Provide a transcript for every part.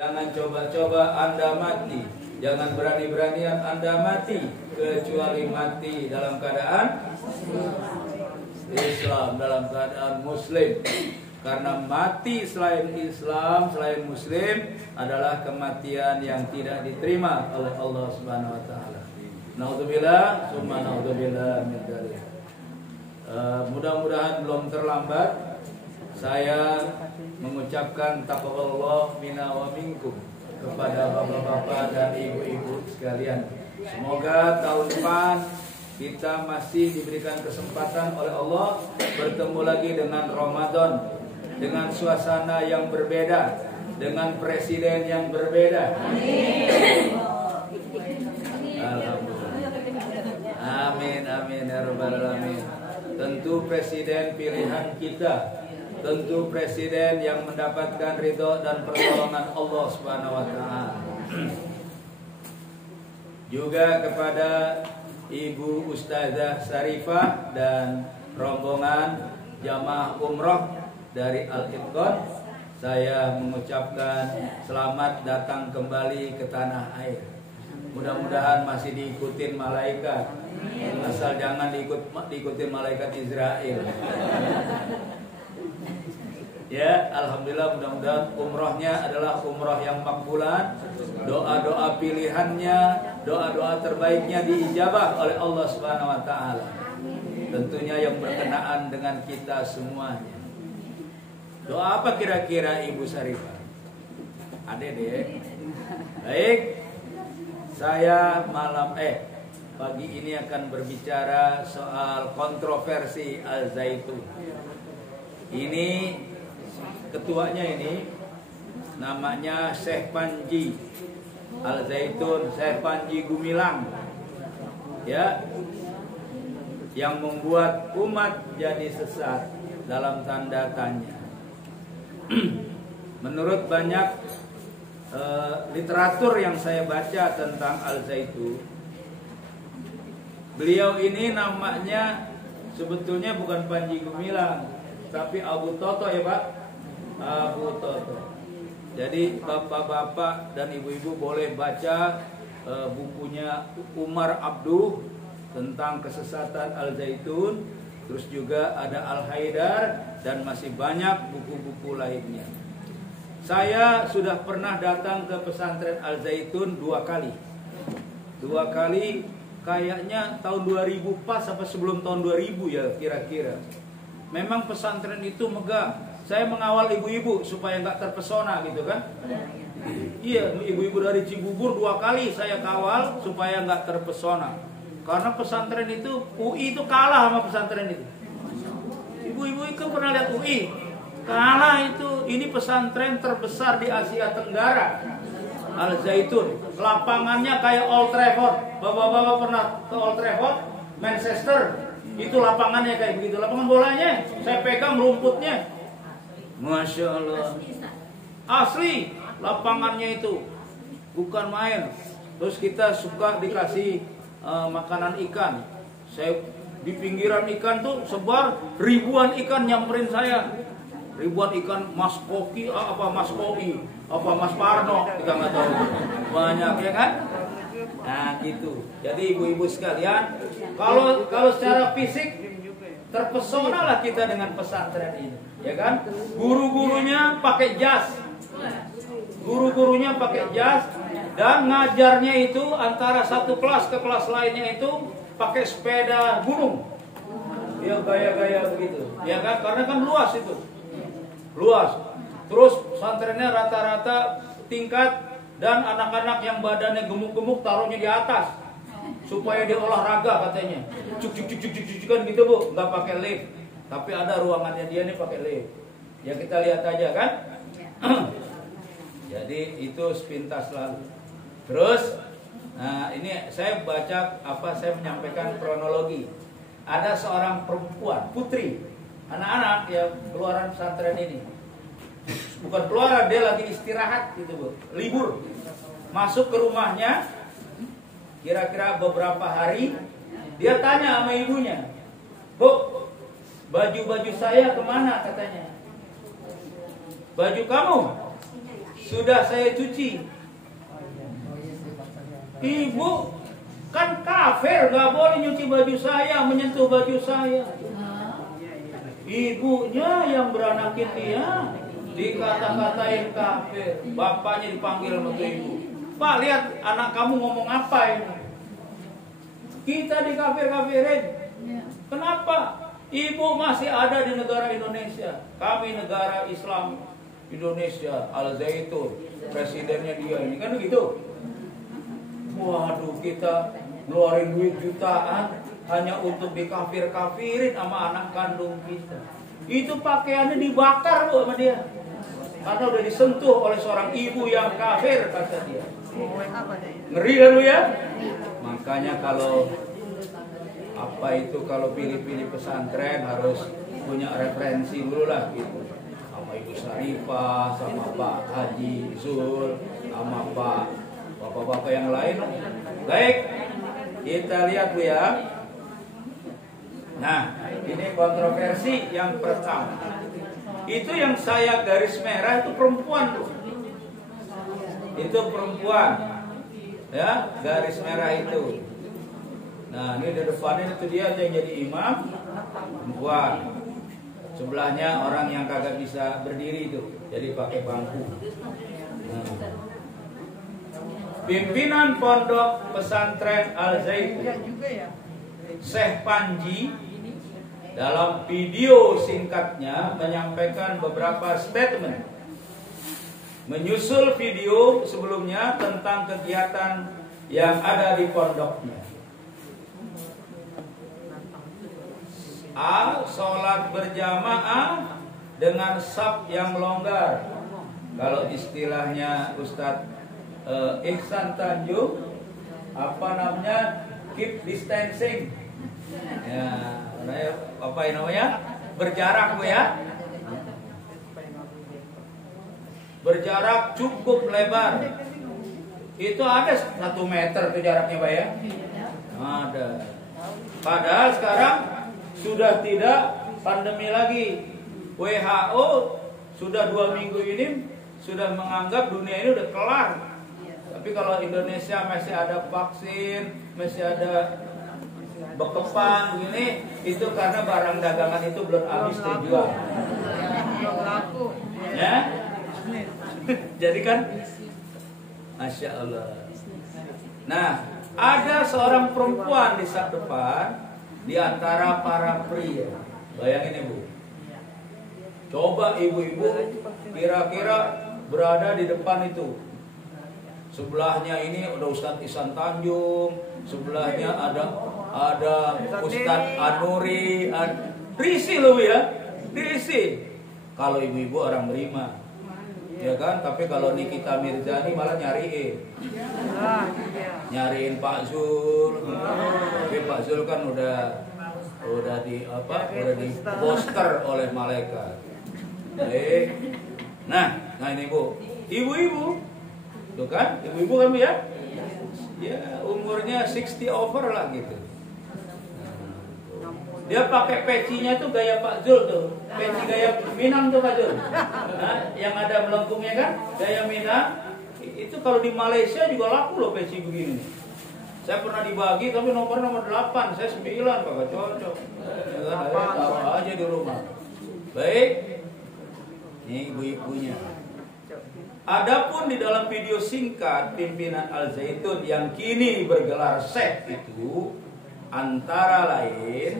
Jangan coba-coba Anda mati, jangan berani-beranian Anda mati, kecuali mati dalam keadaan Islam, dalam keadaan Muslim. Karena mati selain Islam, selain Muslim adalah kematian yang tidak diterima oleh Allah Subhanahu Wa Taala. Naudzubillah, summa naudzubillah min dzalik. Mudah-mudahan belum terlambat saya mengucapkan taqabbalallahu minna wa minkum kepada bapak-bapak dan ibu-ibu sekalian. Semoga tahun depan kita masih diberikan kesempatan oleh Allah bertemu lagi dengan Ramadan, dengan suasana yang berbeda, dengan presiden yang berbeda. Amin, amin ya rabbal alamin. Tentu presiden pilihan kita, tentu presiden yang mendapatkan ridho dan pertolongan Allah Subhanahu Wa Taala. Juga kepada Ibu Ustazah Sarifah dan rombongan jamaah umroh dari Al-Itqan, saya mengucapkan selamat datang kembali ke tanah air. Mudah-mudahan masih diikutin malaikat, asal jangan diikutin malaikat Israel. Ya, alhamdulillah, mudah-mudahan umrohnya adalah umroh yang makbulan. Doa-doa pilihannya, doa-doa terbaiknya diijabah oleh Allah Subhanahu Wa Taala. Tentunya yang berkenaan dengan kita semuanya. Doa apa kira-kira Ibu Sarifah? Ada deh. Baik, saya pagi ini akan berbicara soal kontroversi Al-Zaitun. Ini ketuanya ini namanya Syekh Panji Al-Zaitun, Syekh Panji Gumilang, ya, yang membuat umat jadi sesat dalam tanda tanya. Menurut banyak literatur yang saya baca tentang Al-Zaitun, beliau ini namanya sebetulnya bukan Panji Gumilang, tapi Abu Toto, ya Pak, Abu Toto. Jadi bapak-bapak dan ibu-ibu boleh baca bukunya Umar Abduh tentang kesesatan Al-Zaitun. Terus juga ada Al-Haidar dan masih banyak buku-buku lainnya. Saya sudah pernah datang ke pesantren Al-Zaitun 2 kali. 2 kali kayaknya tahun 2000 pas apa sebelum tahun 2000 ya kira-kira. Memang pesantren itu megah. Saya mengawal ibu-ibu supaya nggak terpesona gitu kan. Iya, ibu-ibu dari Cibubur 2 kali saya kawal supaya nggak terpesona. Karena pesantren itu, UI itu kalah sama pesantren itu. Ibu-ibu itu pernah lihat UI? Kalah itu. Ini pesantren terbesar di Asia Tenggara, Al-Zaitun. Lapangannya kayak Old Trafford. Bapak-bapak pernah ke Old Trafford, Manchester? Itu lapangannya kayak begitu. Lapangan bolanya, saya pegang rumputnya, Masya Allah, asli lapangannya itu bukan main. Terus kita suka dikasih makanan ikan. Saya di pinggiran ikan tuh sebar ribuan ikan nyamperin saya. Ribuan ikan Mas Koki, Mas Koki, Mas Parno, kita nggak tahu. Banyak ya kan? Nah gitu. Jadi ibu-ibu sekalian, kalau secara fisik terpesona lah kita dengan pesantren ini, ya kan? Guru-gurunya pakai jas, dan ngajarnya itu antara satu kelas ke kelas lainnya itu pakai sepeda gunung, ya gaya-gaya begitu, ya kan? Karena kan luas itu, luas. Terus pesantrennya rata-rata tingkat. Dan anak-anak yang badannya gemuk-gemuk taruhnya di atas supaya dia olahraga katanya. Cuk kan gitu Bu, nggak pakai lift. Tapi ada ruangannya dia nih pakai lift. Ya kita lihat aja kan. Jadi itu sepintas lalu. Terus, nah ini saya saya menyampaikan kronologi. Ada seorang perempuan, putri, anak-anak yang keluaran pesantren ini. Bukan keluar, dia lagi istirahat gitu Bu, libur. Masuk ke rumahnya, kira-kira beberapa hari, dia tanya sama ibunya, Bu, baju-baju saya kemana katanya? Baju kamu? sudah saya cuci. Ibu kan kafir, nggak boleh nyuci baju saya, menyentuh baju saya. Ibunya yang beranakin dia dikata-katain kafir, bapaknya dipanggil sama ibu. Pak, lihat anak kamu ngomong apa ini? Kita dikafir-kafirin. Kenapa? Ibu masih ada di negara Indonesia. Kami negara Islam Indonesia, Al-Zaitun, presidennya dia ini kan begitu. Waduh, kita ngeluarin duit jutaan hanya untuk dikafir-kafirin sama anak kandung kita. Itu pakaiannya dibakar sama dia. Karena udah disentuh oleh seorang ibu yang kafir, kata dia. Ngeri kan lu ya? Makanya kalau kalau pilih-pilih pesantren harus punya referensi dulu lah gitu. Sama Ibu Syarifah, sama Pak Haji Zul, sama Pak bapak-bapak yang lain. Baik, kita lihat Bu ya. Nah, ini kontroversi yang pertama. Itu yang saya garis merah itu perempuan. Itu perempuan. Ya, garis merah itu. Nah, ini di depannya itu dia yang jadi imam, perempuan. Sebelahnya orang yang kagak bisa berdiri itu, jadi pakai bangku. Nah. Pimpinan Pondok Pesantren Al-Zaitun, Syekh Panji, dalam video singkatnya menyampaikan beberapa statement menyusul video sebelumnya tentang kegiatan yang ada di pondoknya. A. Sholat berjamaah dengan saf yang longgar. Kalau istilahnya Ustadz Ihsan Tanjung, apa namanya, keep distancing. Ya, apa yang namanya? Berjarak Bu ya. Berjarak cukup lebar. Itu ada 1 meter tuh jaraknya Pak ya. Ada. Padahal sekarang sudah tidak pandemi lagi. WHO sudah 2 minggu ini sudah menganggap dunia ini udah kelar. Tapi kalau Indonesia masih ada vaksin, masih ada bekepan begini, itu karena barang dagangan itu belum habis terjual. Ya? Jadi kan, Masya Allah. Nah, ada seorang perempuan di saf depan di antara para pria. Bayangin Ibu. Coba ibu-ibu kira-kira berada di depan itu. Sebelahnya ini ada Ustadz Ihsan Tanjung, sebelahnya ada Ustadz Anuri, risih loh ya, risih. Kalau ibu-ibu orang beriman, ya kan? Tapi kalau Nikita Mirzani malah nyariin Pak Zul. Tapi Pak Zul kan udah di poster oleh malaikat. Baik. Nah ini Bu, ibu-ibu, tuh kan, ibu-ibu kan ya? Ya umurnya 60 over lah gitu. Dia pakai pecinya tuh gaya Pak Zul tuh, peci gaya Minang tuh Pak Zul. Nah, yang ada melengkungnya kan, gaya Minang. Itu kalau di Malaysia juga laku loh peci begini. Saya pernah dibagi tapi nomor 8, saya 9, kagak cocok. Ya kan, taruh aja di rumah. Baik. Ini ibu-ibunya. Adapun di dalam video singkat pimpinan Al-Zaitun yang kini bergelar Syekh itu antara lain,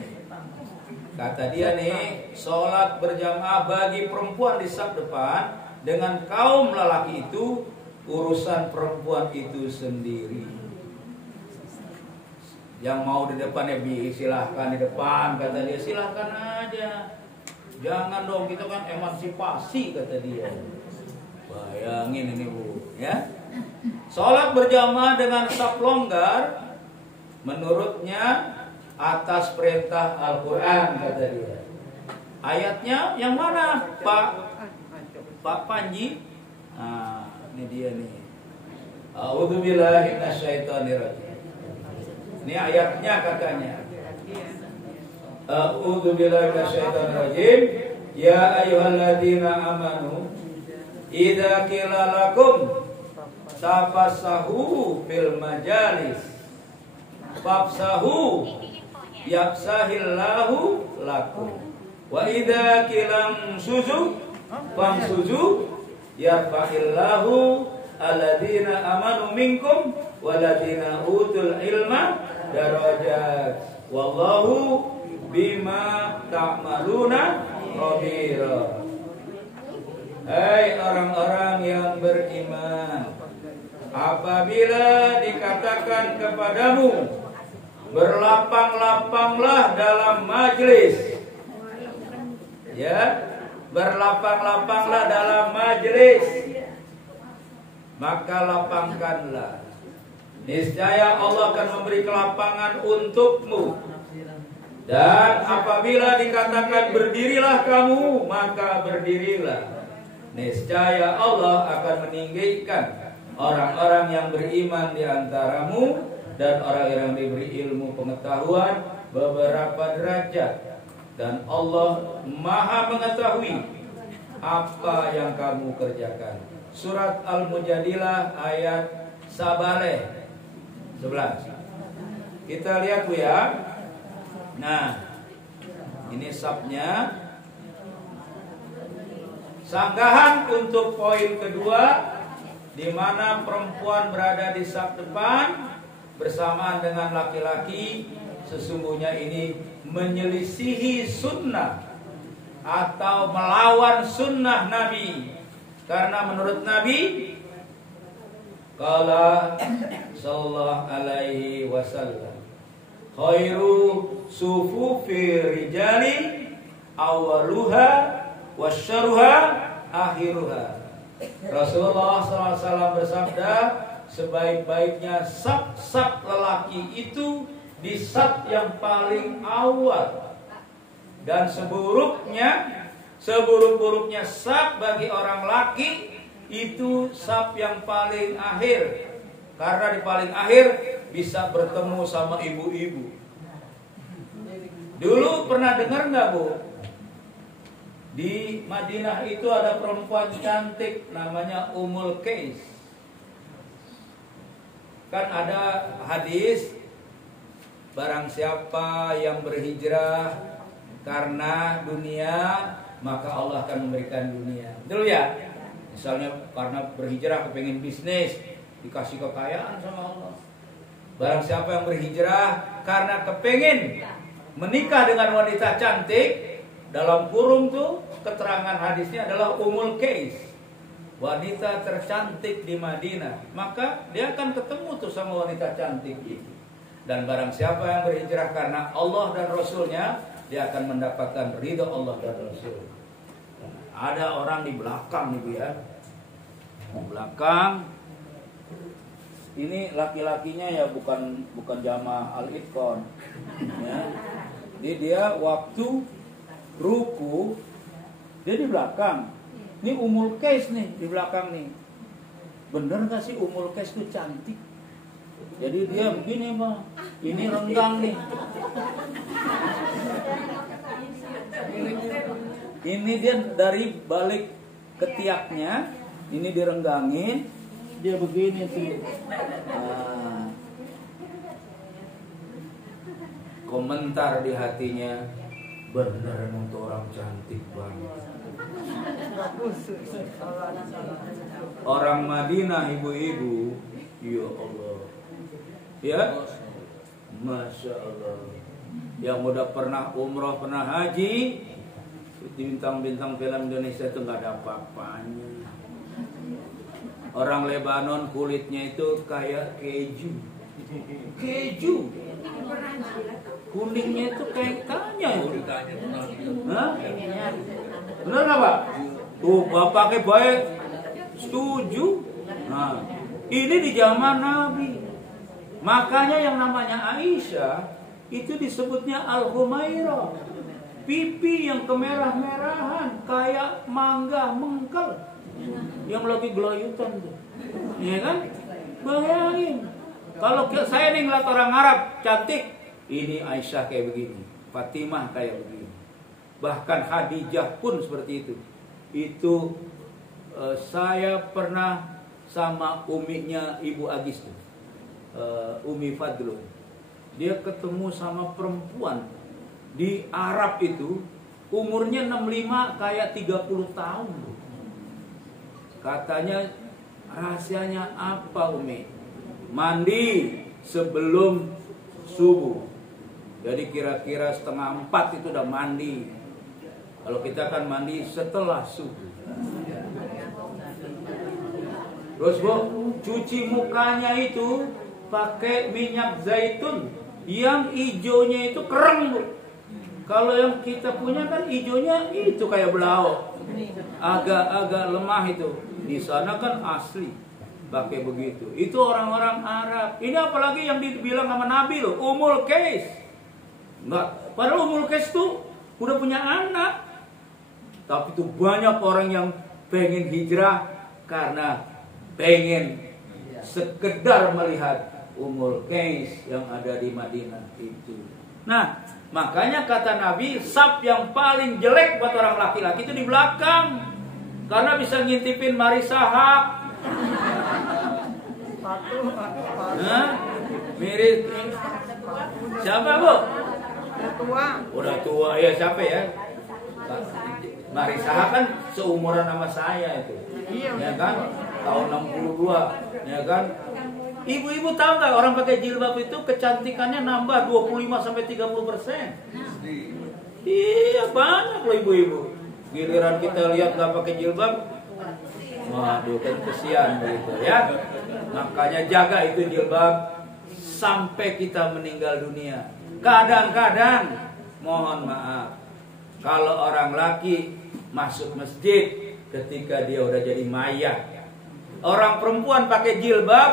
kata dia nih, sholat berjamaah bagi perempuan di saf depan dengan kaum lelaki itu urusan perempuan itu sendiri. Yang mau di depan ya silahkan di depan, kata dia, silahkan aja. Jangan dong, kita kan emansipasi, kata dia. Bayangin ini Bu, ya. Sholat berjamaah dengan saf longgar menurutnya atas perintah Al-Quran, kata dia. Ayatnya yang mana Pak Panji? Nah, ini dia nih. A'udzubillahi minasyaitonirrajim. Ini ayatnya katanya. A'udzubillahi minasyaitonirrajim. Ya ayyuhalladzina amanu idza qila lakum tafassahu fil majalis fafsahu yafsahillahu lakum wa idza qila suzu famsuzu yarfa'illahu alladzina amanu minkum walladzina utul ilma darajat wallahu bima ta'maluna khabira. Hai orang-orang yang beriman, apabila dikatakan kepadamu berlapang-lapanglah dalam majlis, ya, berlapang-lapanglah dalam majlis, maka lapangkanlah. Niscaya Allah akan memberi kelapangan untukmu. Dan apabila dikatakan berdirilah kamu, maka berdirilah. Niscaya Allah akan meninggikan orang-orang yang beriman di antaramu dan orang yang diberi ilmu pengetahuan beberapa derajat. Dan Allah Maha mengetahui apa yang kamu kerjakan. Surat Al-Mujadilah ayat Sabaleh 11. Kita lihat Bu ya. Nah, ini sabnya. Sanggahan untuk poin kedua, di mana perempuan berada di saf depan bersamaan dengan laki-laki, sesungguhnya ini menyelisihi sunnah atau melawan sunnah Nabi. Karena menurut Nabi, qala sallallahu alaihi wasallam, khairu sufufi rijali awaluha wasyarruha akhiruha. Rasulullah SAW bersabda, sebaik-baiknya saf-saf lelaki itu di saf yang paling awal, dan seburuk-buruknya saf bagi orang laki itu saf yang paling akhir. Karena di paling akhir bisa bertemu sama ibu-ibu. Dulu pernah dengar nggak Bu? Di Madinah itu ada perempuan cantik namanya Ummul Qais. Kan ada hadis, barang siapa yang berhijrah karena dunia, maka Allah akan memberikan dunia. Betul ya? Misalnya karena berhijrah kepengen bisnis, dikasih kekayaan sama Allah. Barang siapa yang berhijrah karena kepengen menikah dengan wanita cantik, dalam kurung tuh keterangan hadisnya adalah Ummul Qais, wanita tercantik di Madinah, maka dia akan ketemu tuh sama wanita cantik itu. Dan barang siapa yang berhijrah karena Allah dan Rasulnya, dia akan mendapatkan ridho Allah dan Rasul. Ada orang di belakang nih Bu ya, di belakang ini laki-lakinya ya bukan jamaah Al-Itqan ya. Dia waktu ruku dia di belakang. Ini Ummul Qais nih di belakang nih. Bener gak sih Ummul Qais itu cantik? Jadi dia begini Bang, ini renggang nih. Ini dia dari balik ketiaknya, ini direnggangin, dia begini tuh. Nah, komentar di hatinya, bener emang tuh orang cantik banget. Orang Madinah ibu-ibu, ya Allah, ya, Masya Allah. Yang udah pernah umroh, pernah haji, di bintang-bintang film Indonesia itu nggak ada apa-apanya. Orang Lebanon kulitnya itu kayak keju, kuningnya itu kayak tanya. Hah? Benar nggak Pak? Tuh bapaknya baik, setuju. Nah, ini di zaman Nabi. Makanya yang namanya Aisyah itu disebutnya Al-Humairah, pipi yang kemerah-merahan kayak mangga mengkel yang lagi gelayutan tuh, ya kan? Bayangin kalau saya nih ngeliat orang Arab cantik, ini Aisyah kayak begini, Fatimah kayak begini, bahkan Khadijah pun seperti itu. Itu Saya pernah sama uminya Ibu Agis tuh, Umi Fadlun. Dia ketemu sama perempuan di Arab itu, umurnya 65 kayak 30 tahun. Katanya rahasianya apa Umi? Mandi sebelum subuh. Jadi kira-kira 3:30 itu udah mandi. Kalau kita kan mandi setelah subuh. Terus Bu, cuci mukanya itu pakai minyak zaitun yang hijaunya itu kereng Bu. Kalau yang kita punya kan hijaunya itu kayak belauk, agak-agak lemah itu. Di sana kan asli pakai begitu. Itu orang-orang Arab. Ini apalagi yang dibilang sama Nabi loh, Ummul Qais. Enggak, padahal Ummul Qais tuh udah punya anak. Tapi tuh banyak orang yang pengen hijrah karena pengen sekedar melihat Ummul Qais yang ada di Madinah itu. Nah, makanya kata Nabi, saf yang paling jelek buat orang laki-laki itu di belakang. Karena bisa ngintipin Marisahak. Nah, mirip siapa Bu? Udah tua ya, siapa ya? Marisahak kan seumuran sama saya itu. Ya kan? Tahun 62, ya kan? Ibu-ibu tahu nggak orang pakai jilbab itu kecantikannya nambah 25-30%. Iya banyak loh ibu-ibu. Giliran kita lihat nggak pakai jilbab, waduh kan kesian gitu ya. Makanya jaga itu jilbab sampai kita meninggal dunia. Kadang-kadang mohon maaf, kalau orang laki masuk masjid ketika dia udah jadi mayat. Orang perempuan pakai jilbab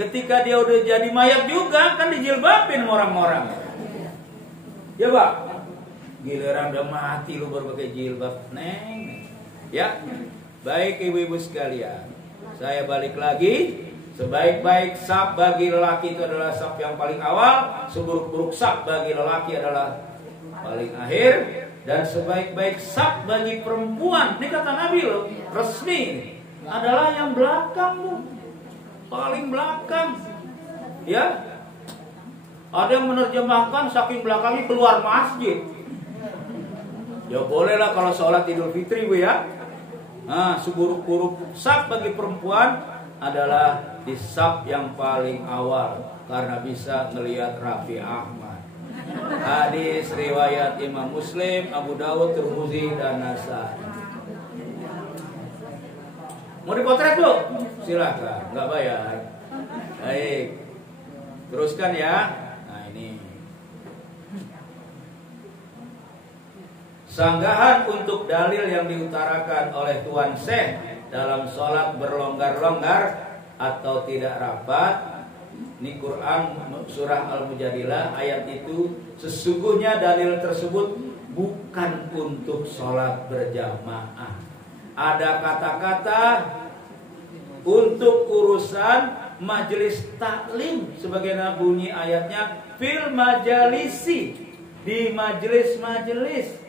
ketika dia udah jadi mayat juga kan dijilbabin orang-orang. Ya Pak, giliran udah mati lu baru pakai jilbab, neng. Ya, baik ibu-ibu sekalian, saya balik lagi. Sebaik-baik saf bagi lelaki itu adalah saf yang paling awal, seburuk-buruk saf bagi lelaki adalah paling akhir, dan sebaik-baik saf bagi perempuan, ini kata Nabi loh, resmi, adalah yang belakang Bu. Paling belakang. Ya. Ada yang menerjemahkan saking belakangnya keluar masjid. Ya bolehlah kalau sholat Idul Fitri Bu ya. Nah, seburuk-buruk saf bagi perempuan adalah di saf yang paling awal karena bisa ngelihat Raffi Ahmad. Hadis riwayat Imam Muslim, Abu Dawud, Tirmidzi dan Nasai. Mau dipotret Bu? Silakan, nggak bayar. Baik, teruskan ya. Nah ini sanggahan untuk dalil yang diutarakan oleh Tuan Syekh dalam sholat berlonggar-longgar atau tidak rapat. Ini Quran surah Al-Mujadilah ayat itu, sesungguhnya dalil tersebut bukan untuk sholat berjamaah. Ada kata-kata untuk urusan majelis taklim, sebagaimana bunyi ayatnya fil majalisi, di majelis-majelis.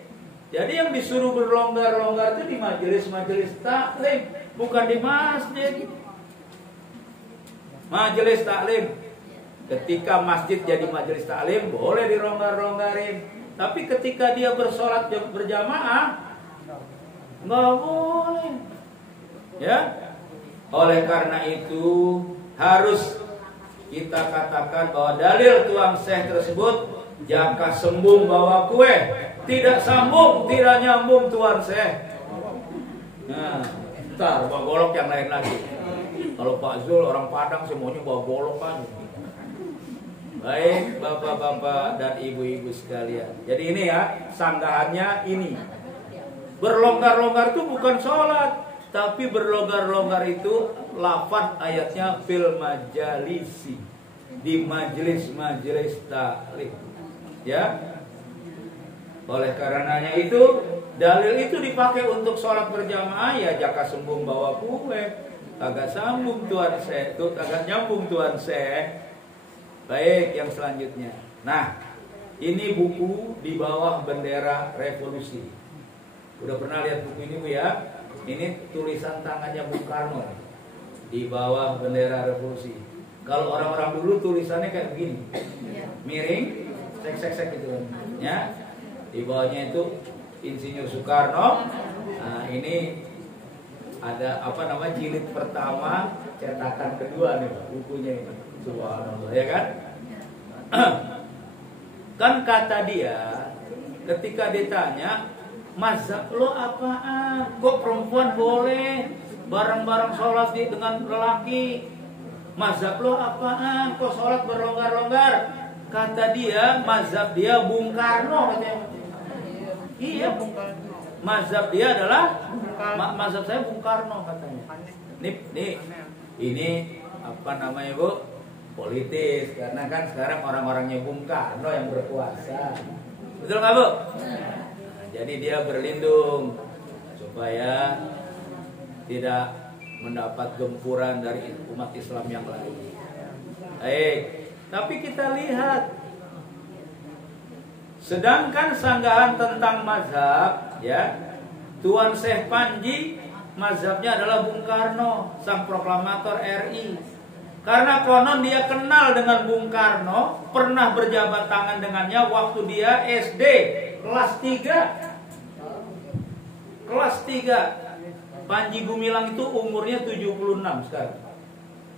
Jadi yang disuruh berlonggar-longgar itu di majelis-majelis taklim, bukan di masjid. Majelis taklim, ketika masjid jadi majelis taklim boleh dilonggar-longgarin, tapi ketika dia bersolat berjamaah nggak boleh. Ya, oleh karena itu harus kita katakan bahwa dalil Tuan Syekh tersebut jaka sembung bawa kue, tidak sambung, tidak nyambung Tuan Syekh. Nah, ntar bawa golok yang lain lagi. Kalau Pak Zul orang Padang semuanya bawa golok aja. Baik bapak-bapak dan ibu-ibu sekalian. Jadi ini ya sanggahannya ini. Berlonggar-longgar itu bukan sholat, tapi berlonggar-longgar itu lafaz ayatnya fil majalisi, di majelis-majelis taklim. Ya. Oleh karenanya itu dalil itu dipakai untuk sholat berjamaah ya jaka sembung bawa kue. Agak sambung Tuan Syekh, agak nyambung Tuan Syekh. Baik, yang selanjutnya. Nah, ini buku di bawah bendera revolusi. Udah pernah lihat buku ini Bu ya? Ini tulisan tangannya Bung Karno di bawah bendera revolusi. Kalau orang-orang dulu tulisannya kayak begini, miring, sek gitu kan, ya. Di bawahnya itu Insinyur Soekarno. Nah, ini ada apa namanya jilid pertama, cetakan kedua nih Pak, bukunya ini. Subhanallah, ya kan? Kan kata dia ketika ditanya, mazhab lo apaan? Kok perempuan boleh bareng-bareng sholat dengan lelaki? Mazhab lo apaan? Kok sholat berlonggar-longgar? Kata dia, mazhab dia Bung Karno katanya. Iya, Bung Karno. Mazhab dia adalah mazhab saya Bung Karno katanya. Ini apa namanya Bu? Politis, karena kan sekarang orang-orangnya Bung Karno yang berkuasa. Betul nggak Bu? Jadi dia berlindung supaya tidak mendapat gempuran dari umat Islam yang lain. Baik, tapi kita lihat, sedangkan sanggahan tentang mazhab, ya, Tuan Syekh Panji mazhabnya adalah Bung Karno, sang proklamator RI. Karena konon dia kenal dengan Bung Karno, pernah berjabat tangan dengannya waktu dia SD kelas 3. Kelas 3. Panji Gumilang itu umurnya 76 sekarang.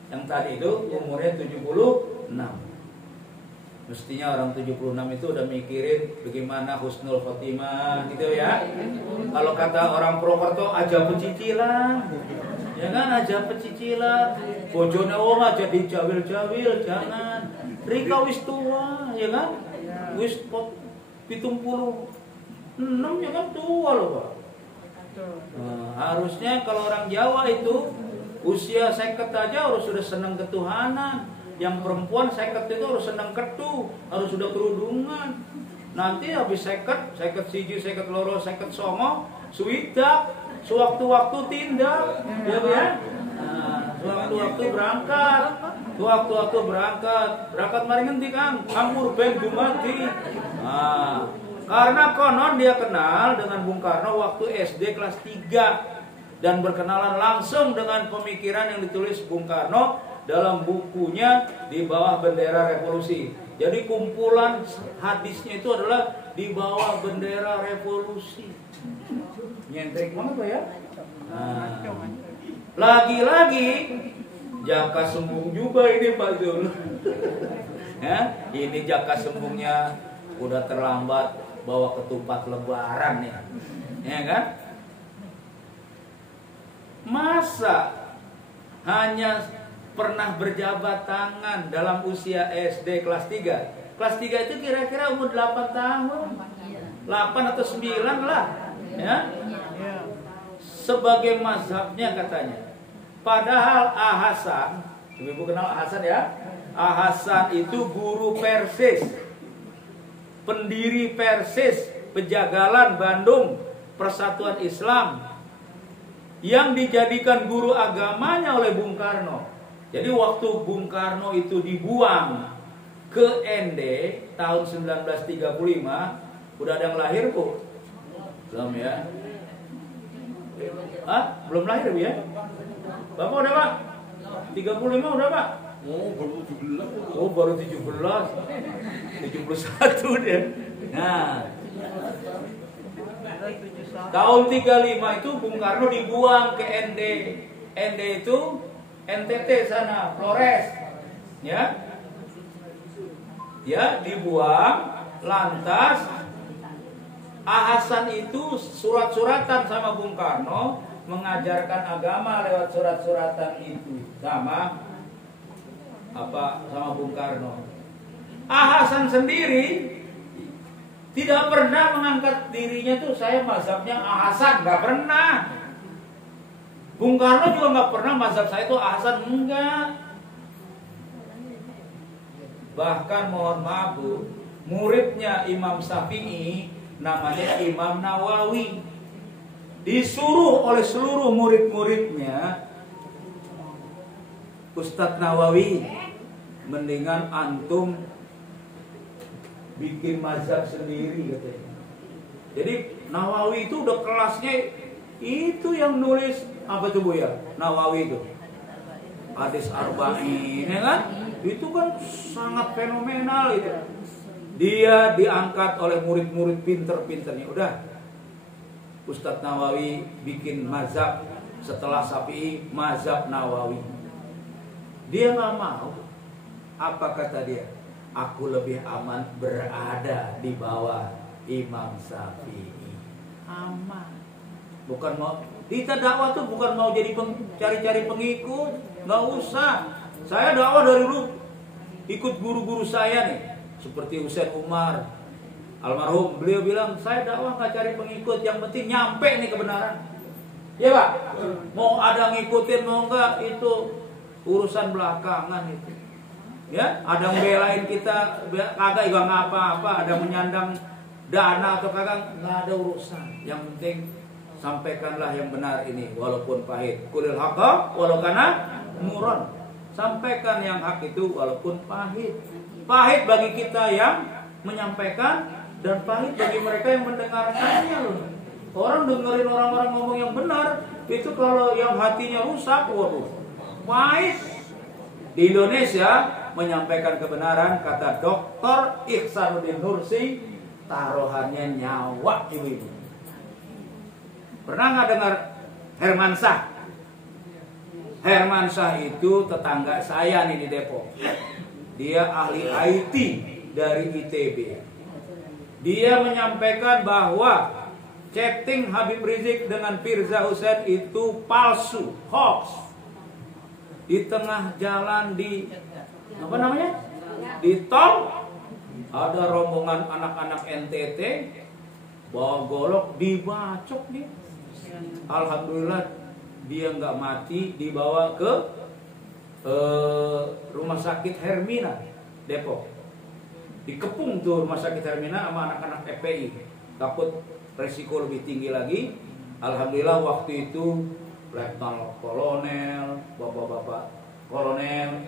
Yang tadi itu umurnya 76. Mestinya orang 76 itu udah mikirin bagaimana husnul khotimah gitu ya. Kalau kata orang Purwokerto aja pecicilan. Ya kan, aja pecicilan. Bojone wong aja dijawil-jawil, jangan. Rika wis tua, ya kan? Wis 76 ya kan tua loh, Pak. Nah, harusnya kalau orang Jawa itu usia 50 aja harus sudah senang ketuhanan. Yang perempuan 50 itu harus senang ketu, harus sudah kerudungan. Nanti habis 50, 51, 52, 59, suwidak, sewaktu-waktu tindak, ya Bu ya. Nah, sewaktu-waktu berangkat, sewaktu-waktu berangkat mari ngendi Kang? Anggur ben dumadi. Nah, karena konon dia kenal dengan Bung Karno waktu SD kelas 3 dan berkenalan langsung dengan pemikiran yang ditulis Bung Karno dalam bukunya Di Bawah Bendera Revolusi. Jadi kumpulan hadisnya itu adalah Di Bawah Bendera Revolusi. Nyentrik banget Pak ya. Nah, lagi-lagi jaka sembung juga ini Pak Zul. Ya, ini jaka sembungnya udah terlambat bawa ketupat lebaran ya. Ya kan? Masa hanya pernah berjabat tangan dalam usia SD kelas 3. Kelas 3 itu kira-kira umur 8 tahun. 8 atau 9 lah. Ya. Sebagai mazhabnya katanya. Padahal Hasan, Ibu kenal Hasan ya? Hasan itu guru Persis. Pendiri Persis, Pejagalan Bandung, Persatuan Islam, yang dijadikan guru agamanya oleh Bung Karno. Jadi waktu Bung Karno itu dibuang ke ND tahun 1935, udah ada yang lahir Bu? Belum ya? Belum lahir Bu ya? Bapak udah Pak? 35 udah Pak? Oh baru 17. 71 dia. Nah, tahun 35 itu Bung Karno dibuang ke ND. ND itu NTT sana, Flores. Ya. Ya, dibuang, lantas Hasan itu surat-suratan sama Bung Karno, mengajarkan agama lewat surat-suratan itu sama Bung Karno. Hasan sendiri tidak pernah mengangkat dirinya tuh saya mazhabnya Hasan, nggak pernah. Bung Karno juga nggak pernah mazhab saya itu Hasan, enggak. Bahkan mohon maaf Bu, muridnya Imam Syafi'i namanya Imam Nawawi disuruh oleh seluruh murid-muridnya, Ustadz Nawawi, mendingan antum bikin mazhab sendiri katanya. Jadi Nawawi itu udah kelasnya Itu yang nulis apa tuh Bu ya? Nawawi itu. Hadis Arba'in, ya kan? Itu kan sangat fenomenal itu. Dia diangkat oleh murid-murid pinter-pinternya. Udah, Ustadz Nawawi bikin mazhab setelah Syafi'i, mazhab Nawawi. Dia nggak mau. Apa kata dia? Aku lebih aman berada di bawah Imam Syafi'i. Aman. Bukan mau, kita dakwah tuh bukan mau jadi cari-cari pengikut, nggak usah. Saya dakwah dari dulu ikut guru-guru saya nih, seperti Husain Umar, almarhum. Beliau bilang, saya dakwah nggak cari pengikut, yang penting nyampe nih kebenaran. Ya Pak, mau ada ngikutin mau nggak itu urusan belakangan itu. Ya, ada yang belain kita, kagak juga apa-apa, ada menyandang dana atau kagak, nggak ada urusan. Yang penting sampaikanlah yang benar ini walaupun pahit. Kulil haqqa walau kana muron. Sampaikan yang hak itu walaupun pahit. Pahit bagi kita yang menyampaikan dan pahit bagi mereka yang mendengarkannya loh. Orang dengerin orang-orang ngomong yang benar, itu kalau yang hatinya rusak, waduh, pahit. Di Indonesia menyampaikan kebenaran, kata Dr. Ihsanuddin Nursi, taruhannya nyawa ibu-ibu. Pernah nggak dengar Hermansyah? Hermansyah itu tetangga saya nih di Depok. Dia ahli IT dari ITB. Dia menyampaikan bahwa chatting Habib Rizik dengan Firza Husein itu palsu, hoax. Di tengah jalan di apa namanya? Di tol ada rombongan anak-anak NTT bawa golok dibacok dia. Alhamdulillah dia nggak mati, dibawa ke rumah sakit Hermina Depok. Dikepung tuh rumah sakit Hermina sama anak-anak FPI. Takut resiko lebih tinggi lagi. Alhamdulillah waktu itu Letnan Kolonel, bapak-bapak kolonel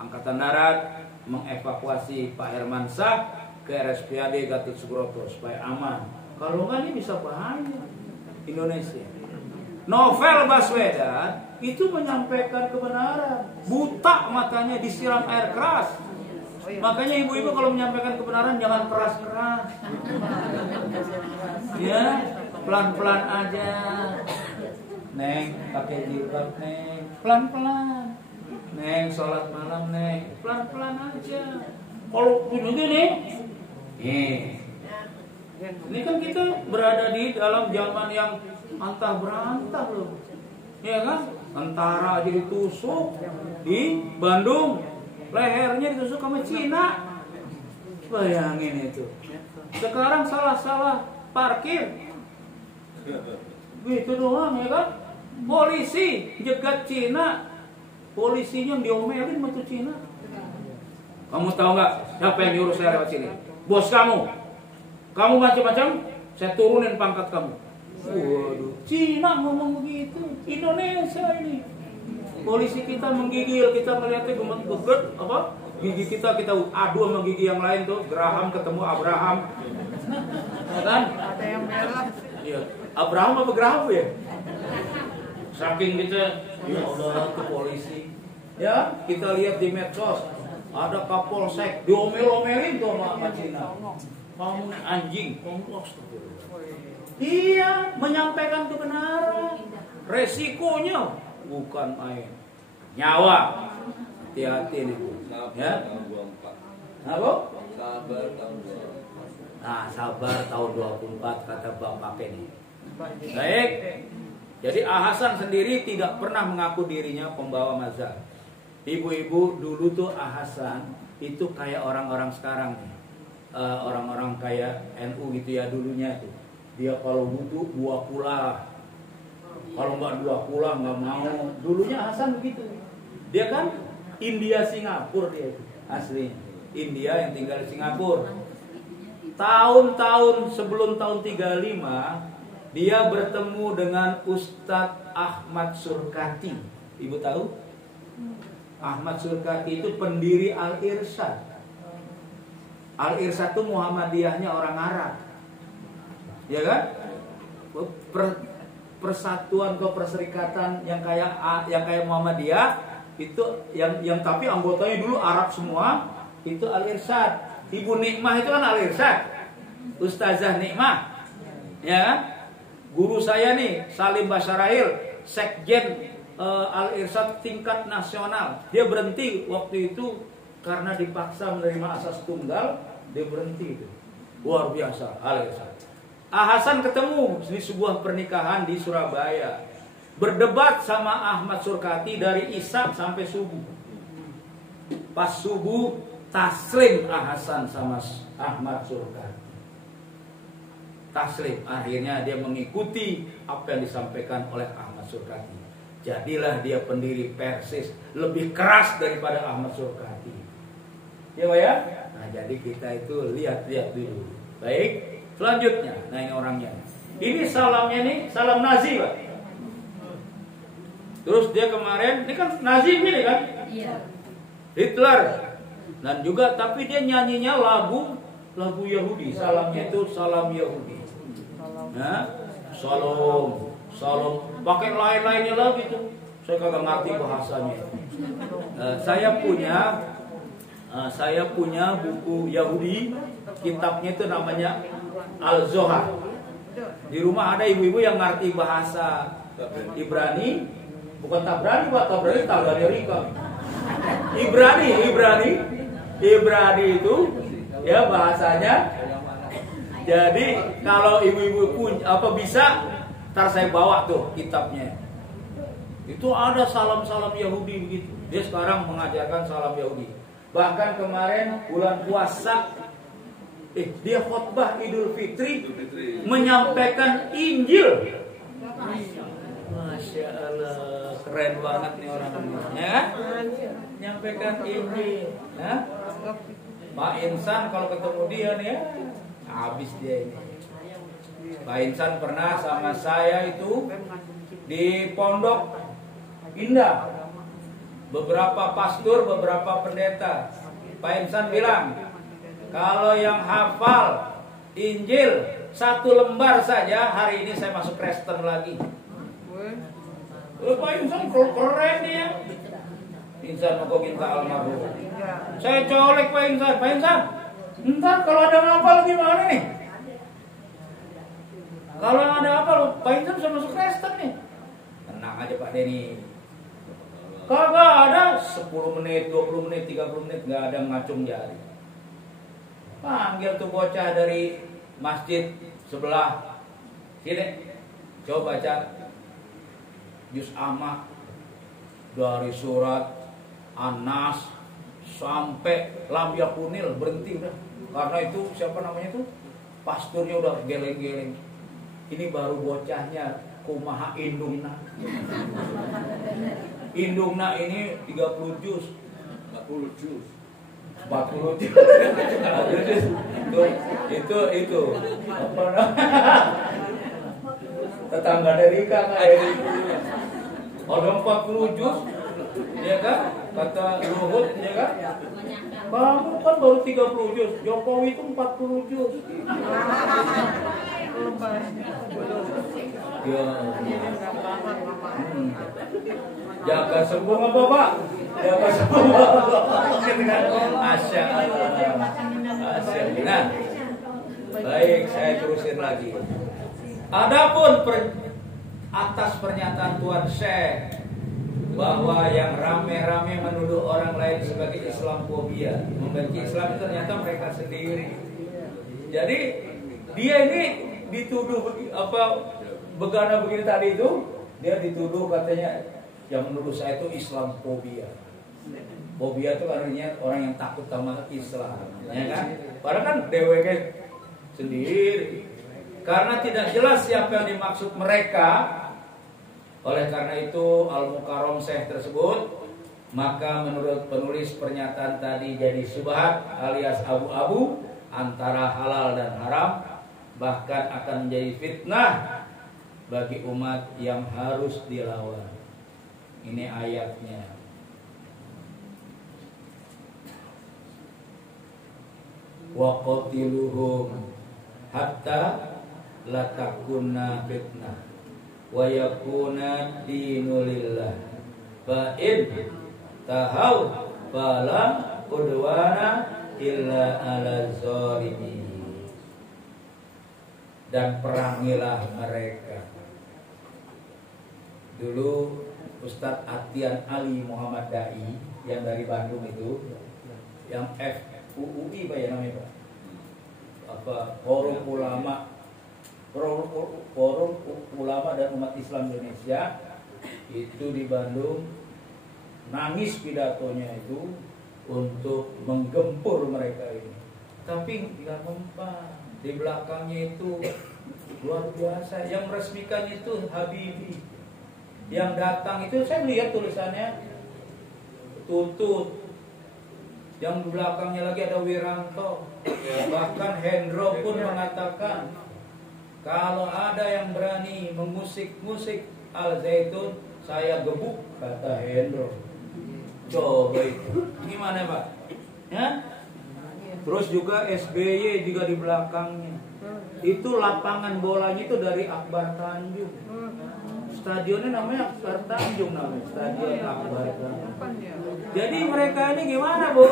Angkatan Darat mengevakuasi Pak Hermansyah ke RSPAD Gatot Subroto supaya aman. Kalau nggak ini bisa bahaya Indonesia. Novel Baswedan itu menyampaikan kebenaran, buta matanya, disiram air keras. Makanya ibu-ibu kalau menyampaikan kebenaran jangan keras-keras. Ya, pelan-pelan aja. Neng, pakai jilbab Neng, pelan-pelan. Neng, sholat malam Neng, pelan-pelan aja. Kalau begini nih, ini kan kita berada di dalam zaman yang antah berantah loh, ya kan? Tentara aja ditusuk di Bandung, lehernya ditusuk sama Cina. Bayangin itu. Sekarang salah-salah parkir, gitu doang ya kan? Polisi jegat Cina, polisinya diomelin sama tuh Cina. Kamu tahu nggak siapa yang nyuruh saya lewat sini? Bos kamu. Kamu macam-macam, saya turunin pangkat kamu. Waduh, Cina ngomong begitu. Indonesia ini. Polisi kita menggigil, kita melihatnya gemet-gemet, apa? Gigi kita adu sama gigi yang lain tuh. Graham ketemu Abraham. Ya kan? Ada yang merah. Iya. Abraham apa Graham ya? Saking kita, ya Allah ke polisi. Ya, kita lihat di medsos ada Kapolsek diomel-omelin tuh sama Cina. Kamu anjing, kamu astagfirullah. Dia menyampaikan kebenaran. Resikonya bukan main. Nyawa. Hati-hati nih Bu. Ya. Apa? Sabar tahun 24. Nah, sabar tahun 24 kata Bapak ini. Baik. Jadi Ahasan sendiri tidak pernah mengaku dirinya pembawa mazhab. Ibu-ibu dulu tuh Ahasan itu kayak orang-orang sekarang nih. Orang-orang kayak NU gitu ya dulunya tuh. Dia kalau butuh 2 kula. Kalau nggak 2 kula nggak mau. Dulunya Hasan begitu. Dia kan India Singapura dia itu aslinya. India yang tinggal di Singapura. Tahun-tahun sebelum tahun 35 dia bertemu dengan Ustadz Ahmad Surkati. Ibu tahu? Ahmad Surkati itu pendiri Al-Irsyad. Al-Irsyad itu Muhammadiyahnya orang Arab. Ya kan? persatuan keperserikatan yang kayak Muhammadiyah itu yang tapi anggotanya dulu Arab semua, itu Al-Irsyad. Ibu Nikmah itu kan Al-Irsyad, Ustazah Nikmah, ya kan? Guru saya nih Salim Basyarahil, Sekjen Al-Irsyad tingkat nasional. Dia berhenti waktu itu karena dipaksa menerima asas tunggal, dia berhenti itu. Luar biasa Al-Irsyad. Hasan ketemu di sebuah pernikahan di Surabaya, berdebat sama Ahmad Surkati dari Isya sampai subuh. Pas subuh taslim Hasan sama Ahmad Surkati. Taslim, akhirnya dia mengikuti apa yang disampaikan oleh Ahmad Surkati. Jadilah dia pendiri Persis, lebih keras daripada Ahmad Surkati. Ya Pak ya? Nah jadi kita itu lihat-lihat dulu. Baik, selanjutnya, nah ini orangnya. Ini salamnya nih, salam Nazi Pak. Terus dia kemarin, ini kan Nazi ini kan? Iya. Hitler. Dan juga, tapi dia nyanyinya lagu Yahudi. Salamnya itu salam Yahudi. Nah, salam, pakai lain-lainnya lagi tuh. Saya kagak ngerti bahasanya. Saya punya buku Yahudi, kitabnya itu namanya Al-Zohar. Di rumah ada ibu-ibu yang ngerti bahasa Ibrani, bukan Tabrani Pak, Tabrani Rika. Ibrani itu ya bahasanya. Jadi kalau ibu-ibu bisa, ntar saya bawa tuh kitabnya. Itu ada salam-salam Yahudi begitu. Dia sekarang mengajarkan salam Yahudi. Bahkan kemarin bulan puasa, dia khotbah Idul Fitri menyampaikan Injil. Masya Allah, keren banget nih orang ini, ya? Menyampaikan Injil. Nah, Pak Insan kalau ketemu dia nih ya, habis dia ini. Pak Insan pernah sama saya itu di Pondok Indah. Beberapa pastor, beberapa pendeta. Pak Insan bilang, kalau yang hafal Injil 1 lembar saja, hari ini saya masuk Kristen lagi. Pak Insan keren dia. Insan ngomongin ke almarhum. Saya colek Pak Insan. Entar kalau ada ngapal gimana nih? Kalau ada apa Pak Insan bisa masuk Kristen nih. Tenang aja Pak Denny. Kagak ada 10 menit, 20 menit, 30 menit gak ada ngacung jari. Panggil tuh bocah dari masjid sebelah. Sini, coba baca Juz Amma dari surat An-Nas sampai Lam Yakunil, berhenti udah. Karena itu siapa namanya itu? Pasturnya udah geleng-geleng. Ini baru bocahnya kumaha indungna. Indungna ini 30 juz. 40 juz. 40 juz. Itu. Apa namanya? Tetangga dari kakak ini. Ada 40 juz. Ya kan? Kata Luhut, ya kan? Kamu kan baru 30 juz. Jokowi itu 40 juz. Ya. Jaga sembuh nggak Bapak? Jaga sembuh. Asya. Nah, baik, saya terusin lagi. Adapun atas pernyataan Tuan Syekh bahwa yang rame-rame menuduh orang lain sebagai Islamfobia, membenci Islam, itu ternyata mereka sendiri. Jadi dia ini dituduh begana begini tadi itu, dia dituduh katanya yang menuduh saya itu Islamfobia. Fobia itu artinya orang yang takut sama Islam, ya kan? Padahal kan DWG sendiri. Karena tidak jelas siapa yang dimaksud mereka. Oleh karena itu Al-Mukarram Syekh tersebut, maka menurut penulis pernyataan tadi jadi syubhat alias abu-abu antara halal dan haram, bahkan akan menjadi fitnah bagi umat yang harus dilawan. Ini ayatnya. Wa qatiluhum hatta la takunna fitnah wa yakuna dinulillah fa in tahau fala udwana illa ala zalimin. Dan perangilah mereka. Dulu Ustadz Atian Ali Muhammad Dai yang dari Bandung itu, yang FUUI Pak ya namanya Pak, apa Forum Ulama dan Umat Islam Indonesia itu di Bandung, nangis pidatonya itu untuk menggempur mereka ini. Tapi tidak mempan. Di belakangnya itu luar biasa. Yang meresmikan itu Habibie. Yang datang itu saya lihat tulisannya Tutut. Yang di belakangnya lagi ada Wiranto. Bahkan Hendro pun mengatakan, kalau ada yang berani mengusik-musik Al Zaitun, saya gebuk, kata Hendro. Coba itu gimana Pak? Ya? Terus juga SBY juga di belakangnya. Itu lapangan bolanya itu dari Akbar Tanjung. Stadionnya namanya Akbar Tanjung namanya. Stadion Akbar Tanjung. Jadi mereka ini gimana Bu?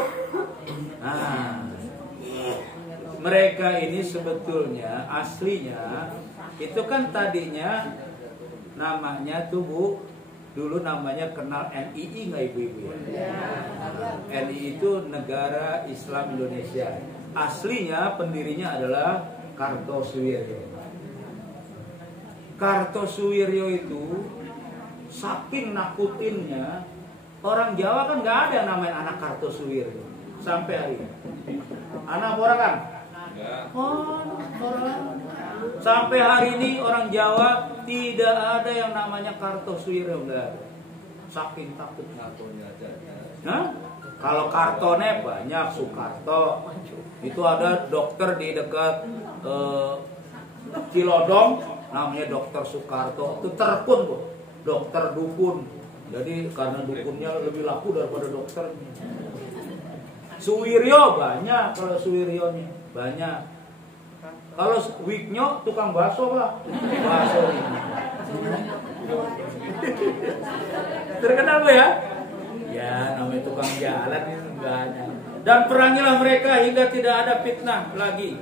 Nah, mereka ini sebetulnya aslinya itu kan tadinya namanya tuh Bu, dulu namanya kenal NII nggak ibu-ibu ya? NII itu Negara Islam Indonesia. Aslinya pendirinya adalah Kartosuwiryo. Kartosuwiryo itu saking nakutinnya, orang Jawa kan nggak ada namanya anak Kartosuwiryo sampai hari ini. Anak orang kan? Oh, orang. Sampai hari ini orang Jawa tidak ada yang namanya Kartosuwiryo, enggak. Saking takut ngakunya aja. Nah, kalau Kartone banyak, Soekarto. Itu ada dokter di dekat Cilodong namanya Dokter Soekarto. Itu terpun, Bu. Dokter dukun. Jadi karena dukunnya lebih laku daripada dokternya. Suwiryo banyak, kalau Suwiryonya banyak. Kalau Wiknyo tukang bakso Pak, bakso ini. Terkenal Bu ya? Ya namanya tukang jalan itu banyak. Dan perangilah mereka hingga tidak ada fitnah lagi,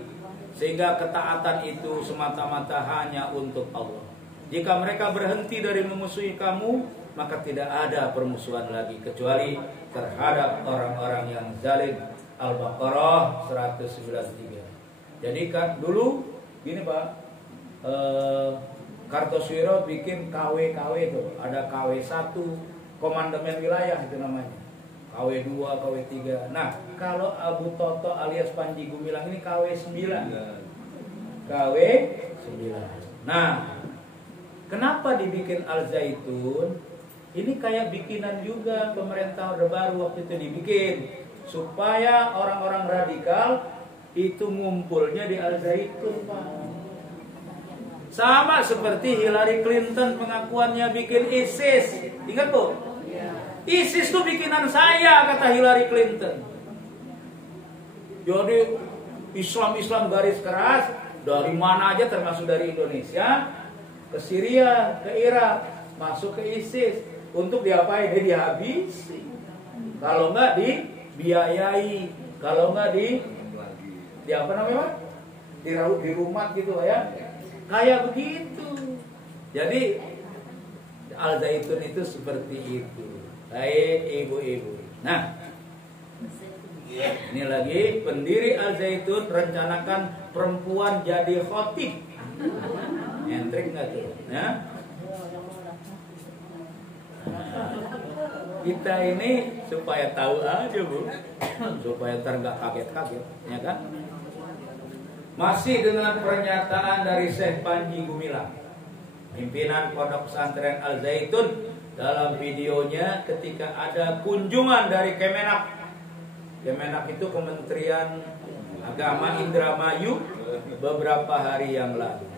sehingga ketaatan itu semata-mata hanya untuk Allah. Jika mereka berhenti dari memusuhi kamu, maka tidak ada permusuhan lagi kecuali terhadap orang-orang yang zalim. Al-Baqarah 193. Jadi kan dulu gini Pak, Kartosuwiryo bikin KW itu, ada KW 1 komandemen wilayah itu namanya, KW 2, KW 3. Nah kalau Abu Toto alias Panji Gumilang ini KW 9, KW 9. Nah kenapa dibikin Al Zaitun? Ini kayak bikinan juga pemerintah Orde Baru waktu itu dibikin supaya orang-orang radikal itu ngumpulnya di Al Zaitun Pak. Sama seperti Hillary Clinton pengakuannya bikin ISIS. Ingat Bu? ISIS itu bikinan saya, kata Hillary Clinton. Jadi Islam garis keras dari mana aja, termasuk dari Indonesia ke Syria, ke Irak, masuk ke ISIS. Untuk diapain? Dihabisi. Kalau enggak dibiayai, kalau enggak di apa namanya? Di rumah gitu ya. Kayak begitu. Jadi Al Zaitun itu seperti itu. Baik ibu-ibu. Nah, ini lagi pendiri Al Zaitun rencanakan perempuan jadi khotib. Nyentrik nggak tuh? Ya? Nah, kita ini supaya tahu aja Bu, supaya ntar nggak kaget-kaget, ya kan? Masih dengan pernyataan dari Syekh Panji Gumilang, pimpinan Pondok Pesantren Al Zaitun, dalam videonya ketika ada kunjungan dari Kemenak. Kemenak itu Kementerian Agama Indramayu beberapa hari yang lalu.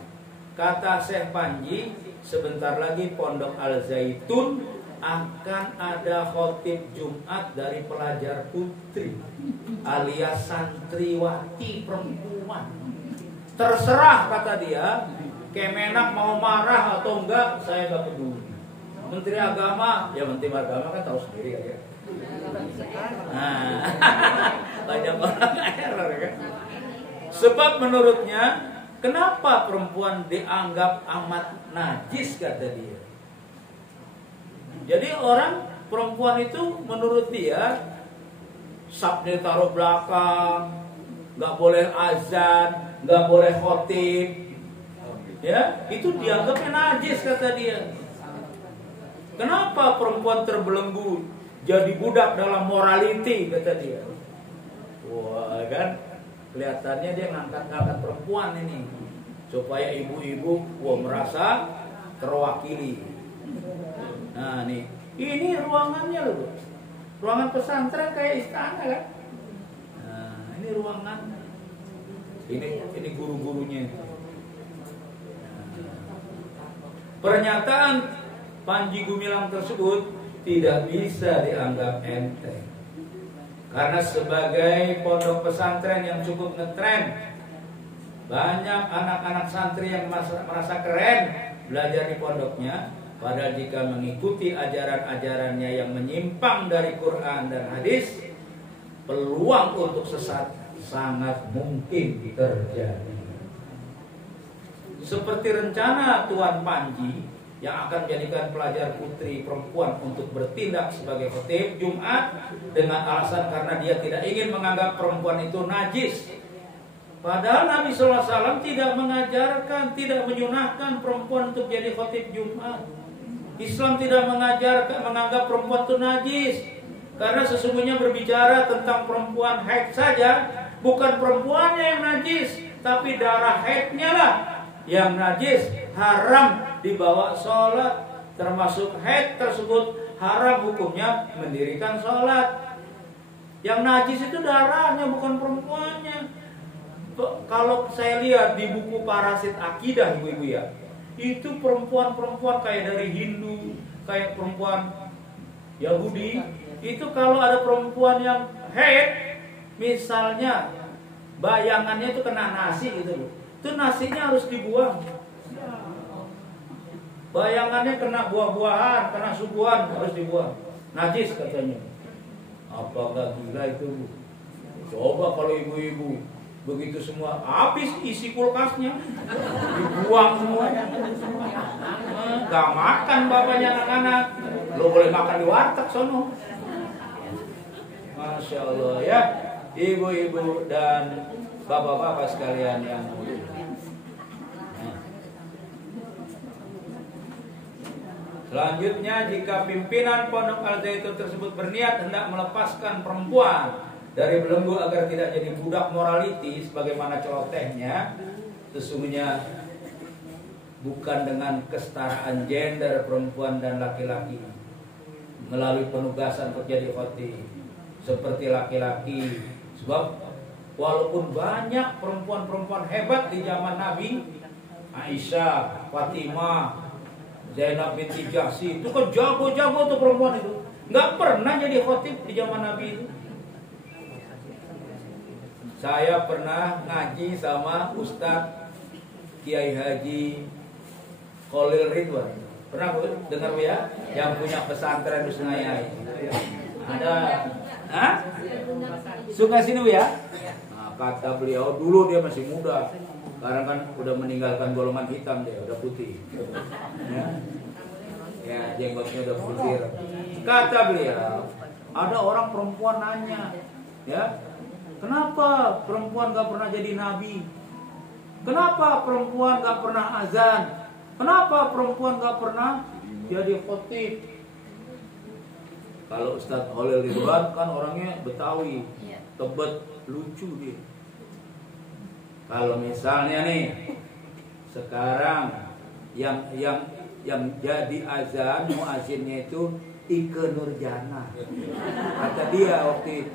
Kata Syekh Panji, sebentar lagi Pondok Al Zaitun akan ada khotib Jumat dari pelajar putri alias santriwati perempuan. Terserah kata dia, Kemenak mau marah atau enggak, saya nggak peduli. Menteri Agama, ya Menteri Agama kan tahu sendiri ya. Nah, banyak orang error kan. Sebab menurutnya, kenapa perempuan dianggap amat najis kata dia. Jadi orang perempuan itu menurut dia sabnya taruh belakang, nggak boleh azan, nggak boleh khotib, ya itu dianggapnya najis kata dia. Kenapa perempuan terbelenggu jadi budak dalam morality kata dia. Wah kan, kelihatannya dia ngangkat-ngangkat perempuan ini supaya ibu-ibu merasa terwakili. Nah nih, ini ruangannya loh, ruangan pesantren kayak istana kan. Nah ini ruangan, ini guru-gurunya. Pernyataan Panji Gumilang tersebut tidak bisa dianggap enteng. Karena sebagai pondok pesantren yang cukup ngetren, banyak anak-anak santri yang merasa keren belajar di pondoknya. Padahal jika mengikuti ajaran-ajarannya yang menyimpang dari Quran dan hadis, peluang untuk sesat sangat mungkin terjadi. Seperti rencana Tuan Panji yang akan menjadikan pelajar putri perempuan untuk bertindak sebagai khotib Jumat dengan alasan karena dia tidak ingin menganggap perempuan itu najis. Padahal Nabi SAW tidak mengajarkan, tidak menyunahkan perempuan untuk jadi khotib Jumat. Islam tidak mengajarkan menganggap perempuan itu najis, karena sesungguhnya berbicara tentang perempuan haid saja, bukan perempuannya yang najis, tapi darah haidnya lah yang najis, haram dibawa sholat, termasuk haid tersebut haram hukumnya mendirikan sholat. Yang najis itu darahnya, bukan perempuannya. Kalau saya lihat di buku Parasit Akidah ibu-ibu ya, itu perempuan-perempuan kayak dari Hindu, kayak perempuan Yahudi, itu kalau ada perempuan yang haid, misalnya bayangannya itu kena nasi gitu loh, itu nasinya harus dibuang. Bayangannya kena buah-buahan, kena suguhan, harus dibuang. Najis katanya. Apakah gila itu? Coba kalau ibu-ibu begitu semua habis isi kulkasnya, dibuang semuanya. Gak makan bapaknya anak-anak. Lo boleh makan di warteg sono. Masya Allah ya, ibu-ibu dan bapak-bapak sekalian yang mulia. Selanjutnya, jika pimpinan Pondok Al-Zaitun tersebut berniat hendak melepaskan perempuan dari belenggu agar tidak jadi budak morality sebagaimana celotehnya, sesungguhnya bukan dengan kesetaraan gender perempuan dan laki-laki melalui penugasan untuk jadi khotib seperti laki-laki. Sebab walaupun banyak perempuan-perempuan hebat di zaman Nabi, Aisyah, Fatimah, Zainab binti Jahsy, itu kan jago-jago tuh perempuan itu, nggak pernah jadi khotib di zaman Nabi itu. Saya pernah ngaji sama Ustadz Kiai Haji Khalil Ridwan. Pernah dengar ya? Yang punya pesantren di Sungai. Ada, Sungai sini ya? Nah, kata beliau dulu dia masih muda. Sekarang kan udah meninggalkan golongan hitam, dia udah putih. Ya, jenggotnya udah putih. Kata beliau, ada orang perempuan nanya, ya, kenapa perempuan gak pernah jadi nabi? Kenapa perempuan gak pernah azan? Kenapa perempuan gak pernah jadi khotib? Kalau Ustadz Khalil Ridwan kan orangnya Betawi, Tebet, lucu dia. Kalau misalnya nih sekarang yang jadi azan muazzinnya itu Ike Nurjana, kata dia waktu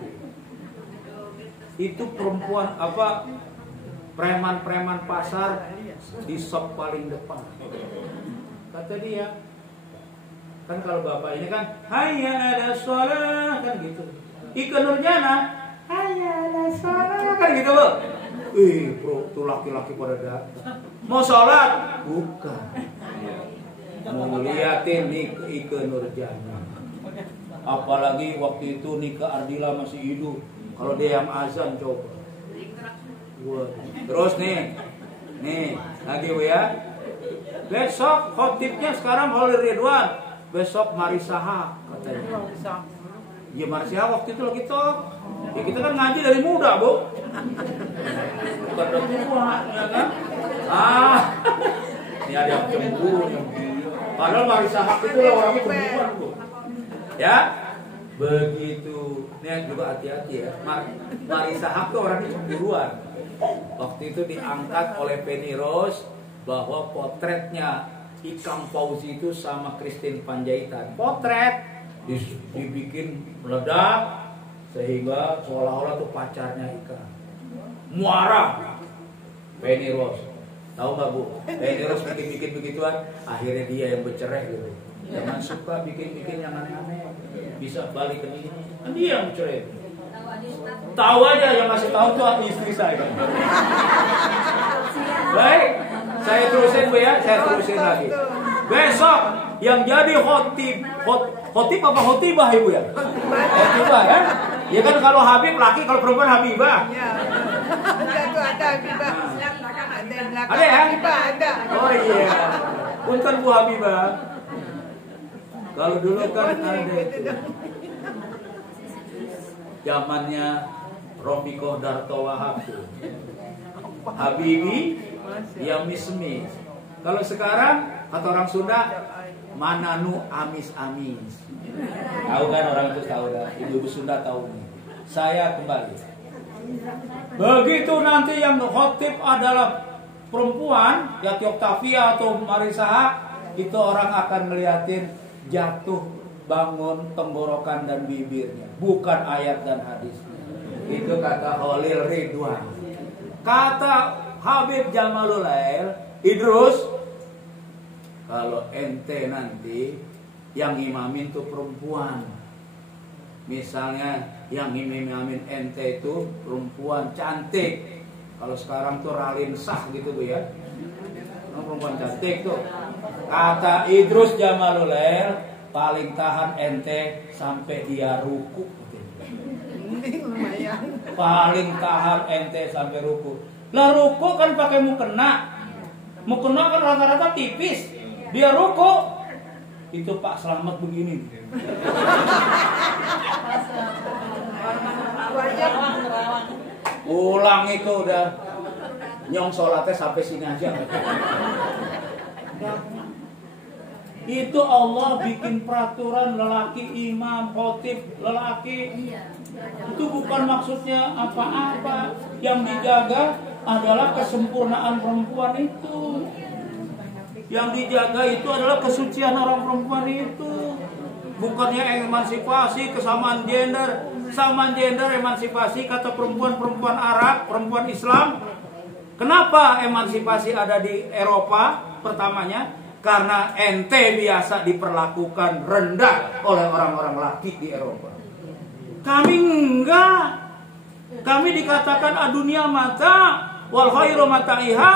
itu perempuan apa, preman-preman pasar di sop paling depan, kata dia. Kan kalau bapak ini kan hayya ala shalah kan gitu, Ike Nurjana hayya ala shalah kan gitu loh. Bro, tuh laki-laki pada datang. Mau sholat? Bukan. Mau liatin Ike Nurjana. Apalagi waktu itu Nika Ardila masih hidup. Kalau dia yang azan coba. Terus nih lagi Bu ya. Besok khotibnya sekarang Holil Ridwan. Besok Marisaha katanya. Ya Marisaha waktu itu lagi tok. Ya kita kan ngaji dari muda Bu. Bukan dari tua ya kan. Ini ada yang cemburu yang padahal Marisaha itu lah orangnya cemburuan Bu. Ya begitu. Ini juga hati-hati ya. Marisaha itu orangnya cemburuan. Waktu itu diangkat oleh Penny Rose bahwa potretnya Ikang Fauzi itu sama Christine Panjaitan. Potret dibikin meledak sehingga seolah-olah tuh pacarnya Ikang. Muara Penny Rose. Tahu nggak Bu? Penny Rose bikin begituan, akhirnya dia yang bercerai gitu. Jangan suka bikin yang aneh-aneh. Bisa balik ke ini. Kan dia yang bercerai. Tahu aja yang ngasih tahu tuh istri saya. Baik, saya terusin Bu ya, saya terusin lagi. Besok yang jadi khotib apa khotibah Ibu ya? Khotibah ya? Ya kan kalau Habib laki, kalau perempuan Habibah. Ada Habibah. Ada ya? Habibah ada. Oh iya. Punten Bu Habibah. Kalau dulu kan ada itu. Zamannya Rofiqoh Darto Wahab tuh. Habibi yang mismis. Kalau sekarang kata orang Sunda mananu amis-amis. Tahu kan orang itu tahu dah. Ibu-ibu Sunda tahu nih. Saya kembali. Begitu nanti yang khotib adalah perempuan, Yati Oktavia atau Marisaha, itu orang akan ngeliatin jatuh bangun tenggorokan dan bibirnya, bukan ayat dan hadisnya. Itu kata Holil Ridwan. Kata Habib Jamalulail Idrus, kalau ente nanti yang imamin tuh perempuan, misalnya yang imamin ente itu perempuan cantik. Kalau sekarang tuh Ralin Sah gitu Bu ya, perempuan cantik tuh. Kata Idrus Jamalulail, paling tahan ente sampai dia ruku. Paling tahan ente sampai ruku. Lah ruku kan pakai mukena. Mukena kan rata-rata tipis. Dia ruku. Itu Pak Slamet begini. Ulang itu udah nyong sholatnya sampai sini aja. Itu Allah bikin peraturan lelaki imam, khotib lelaki. Itu bukan maksudnya apa-apa. Yang dijaga adalah kesempurnaan perempuan itu. Yang dijaga itu adalah kesucian orang perempuan itu. Bukannya emansipasi, kesamaan gender. Kesamaan gender, emansipasi kata perempuan-perempuan Arab, perempuan Islam. Kenapa emansipasi ada di Eropa pertamanya? Karena ente biasa diperlakukan rendah oleh orang-orang laki di Eropa. Kami enggak. Kami dikatakan adunia mata wal khairu mataiha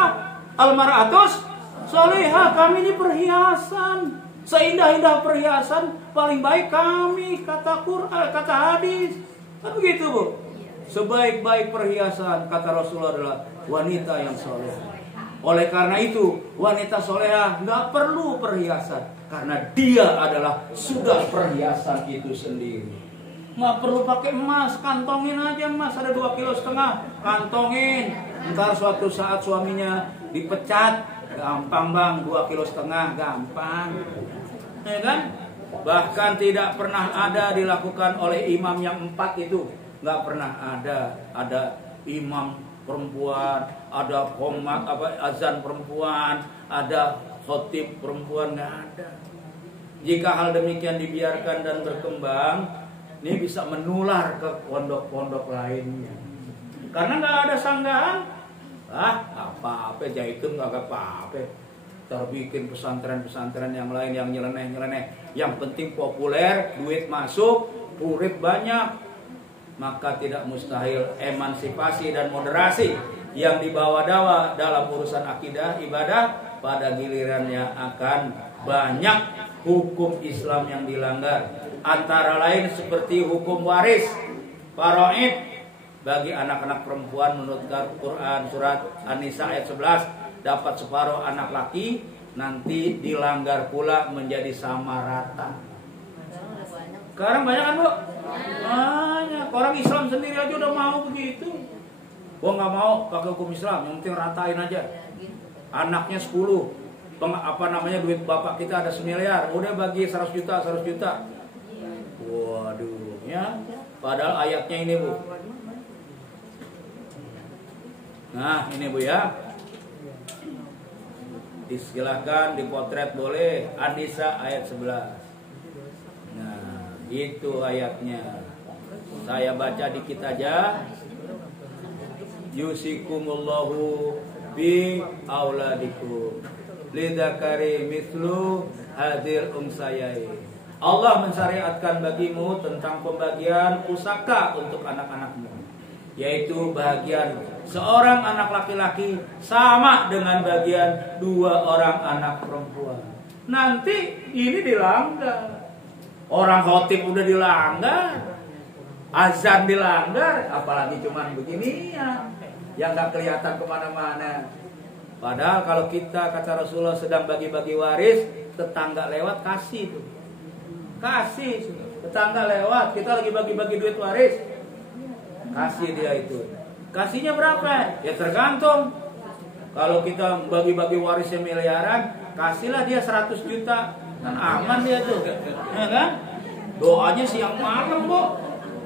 al mar'atus solihah. Kami ini perhiasan. Seindah-indah perhiasan paling baik kami, kata Quran, kata hadis. Kan begitu Bu. Sebaik-baik perhiasan kata Rasulullah adalah wanita yang soleh. Oleh karena itu wanita soleha nggak perlu perhiasan karena dia adalah sudah perhiasan itu sendiri. Nggak perlu pakai emas, kantongin aja emas ada 2,5 kilo, kantongin. Ntar suatu saat suaminya dipecat, gampang Bang, 2,5 kilo, gampang, ya kan? Bahkan tidak pernah ada dilakukan oleh imam yang 4 itu, nggak pernah ada imam perempuan, ada qomat azan perempuan, ada khotib perempuan, nggak ada. Jika hal demikian dibiarkan dan berkembang, ini bisa menular ke pondok-pondok lainnya. Karena nggak ada sanggahan, apa-apa Jaitun nggak apa-apa. Terbikin pesantren-pesantren yang lain yang nyeleneh-nyeleneh. Yang penting populer, duit masuk, murid banyak. Maka tidak mustahil emansipasi dan moderasi yang dibawa-bawa dalam urusan akidah ibadah, pada gilirannya akan banyak hukum Islam yang dilanggar. Antara lain seperti hukum waris, faraid bagi anak-anak perempuan menurut Quran surat An-Nisa ayat 11 dapat separuh anak laki, nanti dilanggar pula menjadi sama rata. Sekarang banyak kan Bu? Banyak. Orang Islam sendiri aja udah mau begitu. Gua nggak mau pakai hukum Islam, yang penting ratain aja. Anaknya 10, duit bapak kita ada 1 miliar, udah bagi 100 juta. Waduh, ya. Padahal ayatnya ini Bu. Nah, ini Bu ya. Silahkan dipotret boleh. An-Nisa ayat 11. Nah, itu ayatnya. Saya baca dikit aja. Yusikumullahu bi auladikum lidzakari mithlu hadzil unsayai. Allah mensyariatkan bagimu tentang pembagian pusaka untuk anak-anakmu, yaitu bagian seorang anak laki-laki sama dengan bagian 2 orang anak perempuan. Nanti ini dilanggar. Orang khotib udah dilanggar, azan dilanggar, apalagi cuman begini yang gak kelihatan kemana-mana. Padahal kalau kita, kata Rasulullah, sedang bagi-bagi waris, tetangga lewat kasih tuh. Kasih, tetangga lewat, kita lagi bagi-bagi duit waris, kasih dia itu. Kasihnya berapa? Ya tergantung. Kalau kita bagi-bagi warisnya miliaran, kasihlah dia 100 juta. Kan aman dia tuh. Ya kan? Doanya siang malam kok.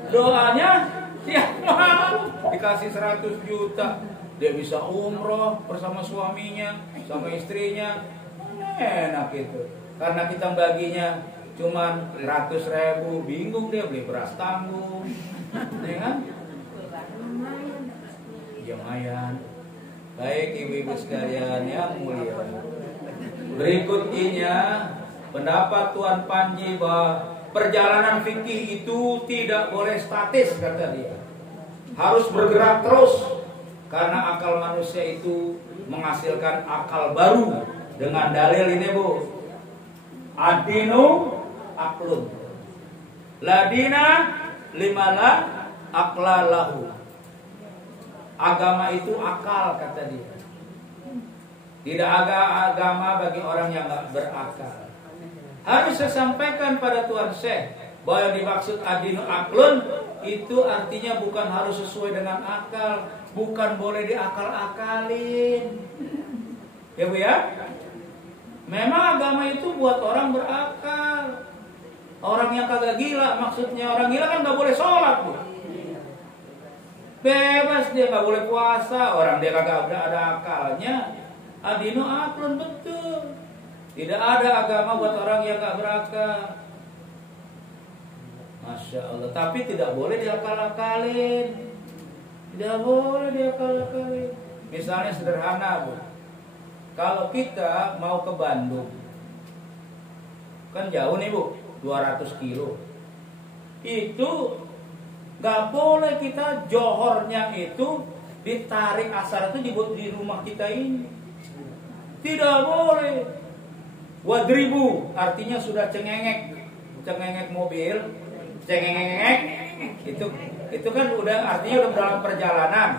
Doanya siang malam. Dikasih 100 juta. Dia bisa umroh bersama suaminya, sama istrinya. Enak itu. Karena kita baginya cuman 100.000, bingung dia beli beras tanggung. Ya kan? Lumayan. Baik ibu-ibu sekalian yang mulia. Berikutnya pendapat Tuan Panji bahwa perjalanan fikih itu tidak boleh statis, kata dia. Harus bergerak terus karena akal manusia itu menghasilkan akal baru dengan dalil ini Bu. Adinu aklun. Ladina limala aklalahu. Agama itu akal, kata dia. Tidak ada agama bagi orang yang gak berakal. Harus saya sampaikan pada Tuan Syekh bahwa yang dimaksud adinu aklun itu artinya bukan harus sesuai dengan akal, bukan boleh diakal-akalin. Ya Bu ya? Memang agama itu buat orang berakal. Orang yang kagak gila, maksudnya orang gila kan gak boleh sholat Bu. Bebas dia gak boleh puasa, orang dia kagak ada akalnya. Adinu aklun, betul. Tidak ada agama buat orang yang gak berakal. Masya Allah. Tapi tidak boleh diakal-akalin. Tidak boleh diakal-akalin. Misalnya sederhana Bu, kalau kita mau ke Bandung, kan jauh nih Bu, 200 kilo. Itu gak boleh kita johornya itu ditarik asar itu di rumah kita ini. Tidak boleh. Wadribu artinya sudah cengengek mobil, cengengek itu kan udah artinya udah dalam perjalanan.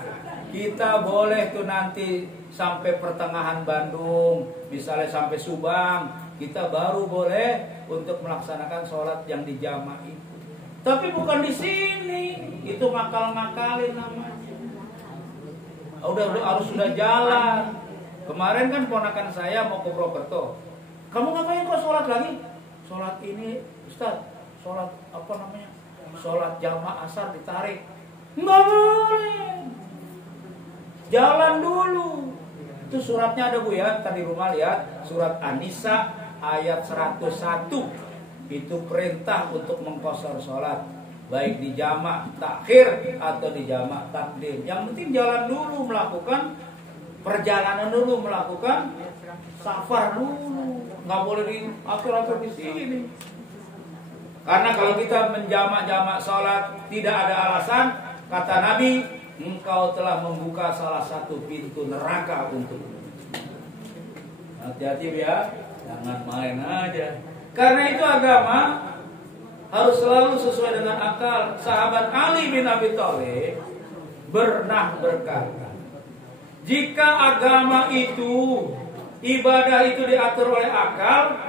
Kita boleh tuh nanti sampai pertengahan Bandung, misalnya sampai Subang, kita baru boleh untuk melaksanakan sholat yang dijamaah itu. Tapi bukan di sini, itu ngakal-ngakalin namanya. Udah harus sudah jalan. Kemarin kan ponakan saya mau ke Purwokerto. Kamu ngapain kok sholat lagi? Sholat ini, Ustaz. Sholat apa namanya? Sholat jamaah asar ditarik. Nggak boleh. Jalan dulu. Itu suratnya ada Bu ya. Tadi rumah lihat surat An-Nisa ayat 101. Itu perintah untuk mengqashar sholat, baik di jamak takhir atau di jamak takdim. Yang penting jalan dulu, melakukan perjalanan dulu, melakukan safar dulu. Nggak boleh diatur-atur di sini. Karena kalau kita menjamak-jamak sholat tidak ada alasan, kata Nabi, engkau telah membuka salah satu pintu neraka untukmu. Hati-hati ya, jangan main aja. Karena itu agama harus selalu sesuai dengan akal. Sahabat Ali bin Abi Thalib pernah berkata, jika agama itu, ibadah itu diatur oleh akal,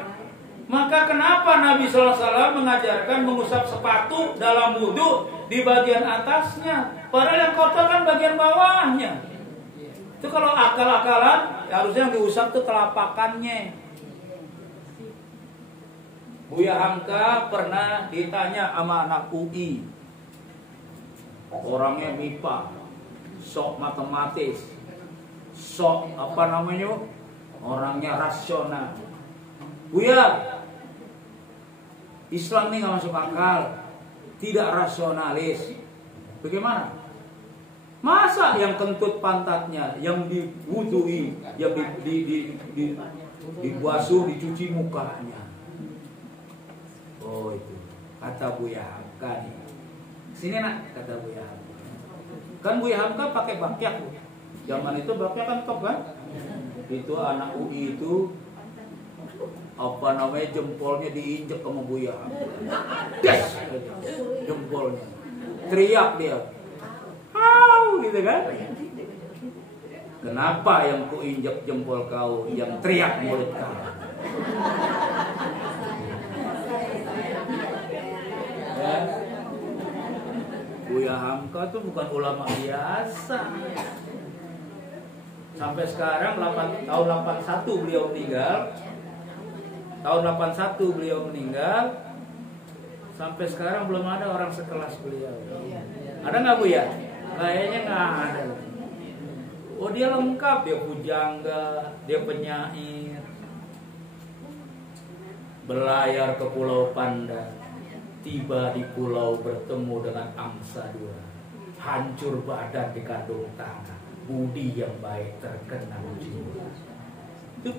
maka kenapa Nabi SAW mengajarkan mengusap sepatu dalam wudhu di bagian atasnya, padahal yang kotor kan bagian bawahnya. Itu kalau akal-akalan, harusnya yang diusap itu telapakannya. Buya Hamka pernah ditanya sama anak UI, orangnya MIPA, sok matematis, sok orangnya rasional. Buya, Islam ini nggak masuk akal, tidak rasionalis. Bagaimana? Masa yang kentut pantatnya, yang diwudui, yang dibasuh, dicuci mukanya? Oh itu, kata Buya Hamka nih. Sini nak, kata Buya Hamka. Kan Buya Hamka pakai bakyak. Zaman itu bakyak kan top kan? Itu anak UI itu jempolnya diinjek sama Buya Hamka. Des! Jempolnya. Teriak dia. Au, gitu kan? Kenapa yang ku injek jempol kau, yang teriak mulut kau? Ya. Buya Hamka tuh bukan ulama biasa. Sampai sekarang tahun 81 beliau meninggal. Tahun 81 beliau meninggal. Sampai sekarang belum ada orang sekelas beliau. Ada nggak Buya? Kayaknya nggak ada. Oh dia lengkap, dia pujangga, dia penyair. Berlayar ke Pulau Pandan, tiba di pulau bertemu dengan angsa dua. Hancur badan di kandung tanah, budi yang baik terkena jiwa. Itu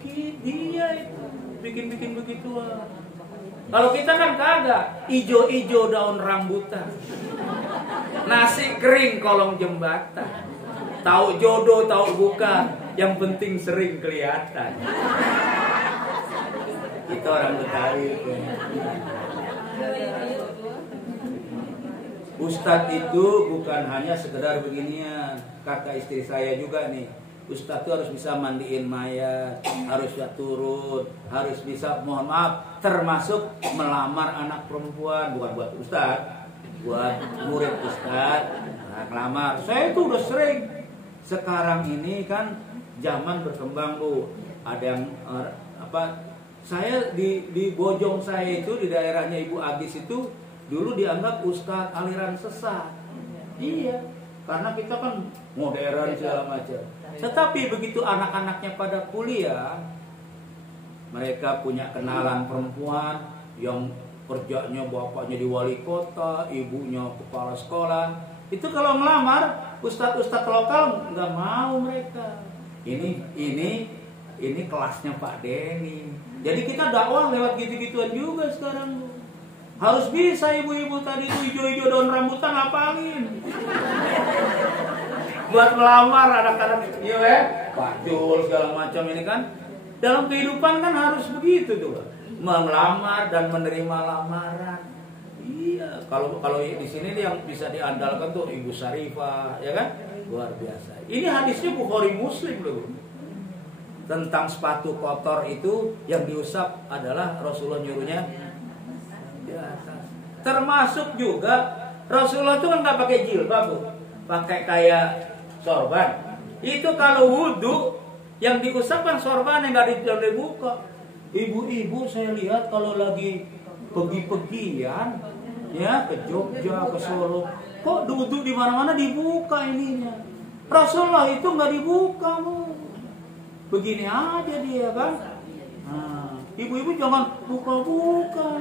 dia itu bikin begituan. Kalau kita kan kagak, ijo-ijo daun rambutan, nasi kering kolong jembatan, tahu jodoh tahu bukan, yang penting sering kelihatan. Itu orang Betawi. Ustadz itu bukan hanya sekedar beginian. Kata istri saya juga nih, Ustadz itu harus bisa mandiin mayat, harus bisa turun, harus bisa, mohon maaf, termasuk melamar anak perempuan. Bukan buat Ustadz, buat murid Ustadz. Nah, melamar, saya itu udah sering. Sekarang ini kan zaman berkembang Bu. Ada yang saya di Bojong saya itu, di daerahnya Ibu Agis itu dulu dianggap Ustadz aliran sesat. Iya, karena kita kan modern segala macam. Tetapi begitu anak-anaknya pada kuliah, mereka punya kenalan perempuan yang kerjanya bapaknya di wali kota, ibunya kepala sekolah. Itu kalau melamar ustadz-ustadz lokal nggak mau mereka. Ini kelasnya Pak Denny. Jadi kita dakwah lewat gitu-gituan juga sekarang. Harus bisa ibu-ibu tadi itu hijau-hijau daun rambutan apalin. Buat melamar anak-anak, iya Pak Jul segala macam ini kan. Dalam kehidupan kan harus begitu tuh. Melamar dan menerima lamaran. Iya, kalau di sini yang bisa diandalkan tuh Ibu Syarifah, ya kan? Luar biasa. Ini hadisnya Bukhari Muslim loh. Tentang sepatu kotor itu yang diusap adalah Rasulullah nyuruhnya di atas. Termasuk juga Rasulullah itu kan nggak pakai jilbab, Bu. Pakai kayak sorban. Itu kalau wudhu yang diusap kan sorban yang nggak dibuka. Ibu-ibu saya lihat kalau lagi pergi-pergian, ya ke Jogja, ke Solo, kok wudhu di mana-mana dibuka ininya. Rasulullah itu nggak dibuka, Bu. Begini aja dia kan. Nah, ibu-ibu jangan buka-buka.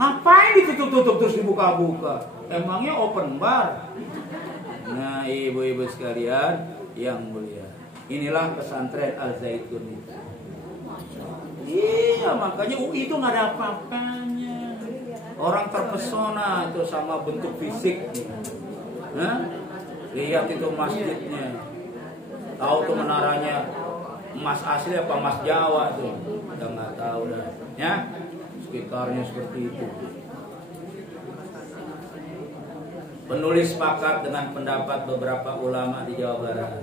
Ngapain ditutup-tutup terus dibuka-buka? Emangnya open bar? Nah, ibu-ibu sekalian yang mulia, inilah pesantren Al Zaitun itu. Iya, makanya UI itu nggak ada apa-apanya. Orang terpesona itu sama bentuk fisiknya. Nah, Lihat itu masjidnya. Tahu tuh menaranya emas asli apa emas Jawa tuh? Udah nggak tahu dah. Ya, sekitarnya seperti itu. Penulis sepakat dengan pendapat beberapa ulama di Jawa Barat.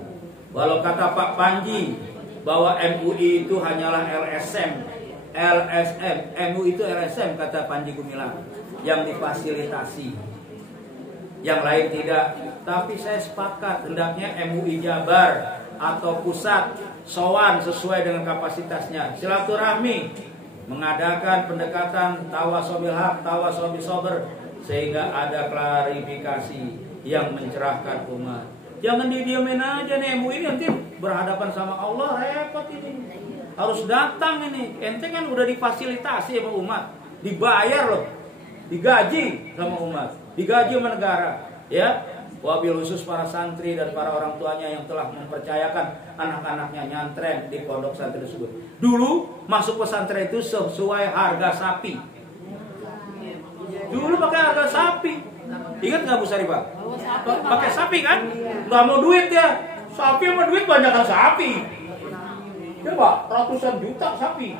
Walau kata Pak Panji bahwa MUI itu hanyalah LSM, MUI itu LSM kata Panji Gumilang yang difasilitasi, yang lain tidak. Tapi saya sepakat hendaknya MUI Jabar atau pusat sowan sesuai dengan kapasitasnya, silaturahmi, mengadakan pendekatan tawasobil haq, tawasobil sober, sehingga ada klarifikasi yang mencerahkan umat. Jangan didiamin aja nih, MUI ini nanti berhadapan sama Allah, repot ini. Harus datang ini. Ente kan udah difasilitasi sama umat, dibayar loh, digaji sama umat, digaji sama negara, ya. Wabil khusus para santri dan para orang tuanya yang telah mempercayakan anak-anaknya nyantren di pondok santri tersebut. Dulu masuk pesantren itu sesuai harga sapi. Dulu pakai harga sapi. Ingat nggak Bu Sari Pak? Pakai sapi kan? Nggak mau duit ya. Sapi sama duit banyakan sapi. Ya Pak, ratusan juta sapi.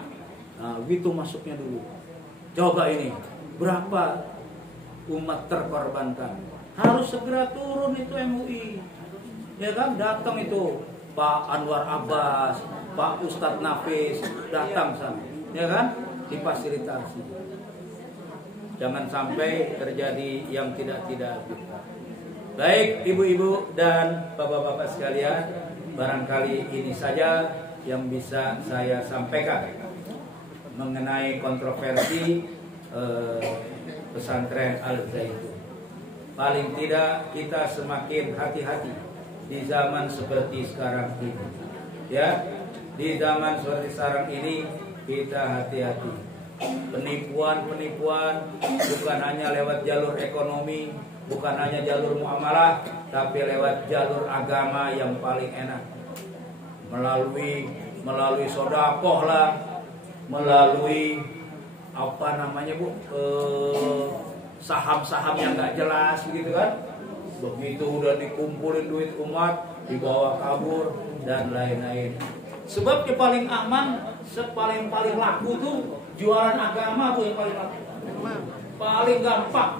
Nah, gitu masuknya dulu. Coba ini, berapa umat terkorbankan? Harus segera turun itu MUI. Ya kan, datang itu Pak Anwar Abbas, Pak Ustadz Nafis, datang sana. Ya kan, difasilitasi. Jangan sampai terjadi yang tidak-tidak. Baik ibu-ibu dan bapak-bapak sekalian, barangkali ini saja yang bisa saya sampaikan mengenai kontroversi pesantren Al-Zaitun. Paling tidak kita semakin hati-hati di zaman seperti sekarang ini. Ya, di zaman seperti sekarang ini kita hati-hati. Penipuan bukan hanya lewat jalur ekonomi, bukan hanya jalur muamalah, tapi lewat jalur agama yang paling enak. Melalui sodakoh lah, melalui apa namanya Bu, saham-saham yang nggak jelas gitu kan. Begitu udah dikumpulin duit umat, dibawa kabur dan lain-lain. Sebab yang paling aman, paling laku tuh jualan agama tuh yang paling laku. Paling gampang.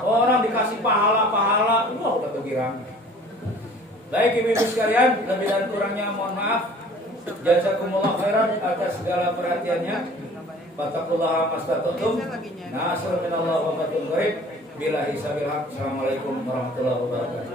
Orang dikasih pahala, wah udah tergirang. Baik ibu-ibu sekalian, lebih dan kurangnya mohon maaf. Jazakumullah khairan atas segala perhatiannya. Fattaqullaha mastata'tum. Nasrun minallahi wa fathun qarib. Billahi sabil haq. Assalamualaikum warahmatullahi wabarakatuh.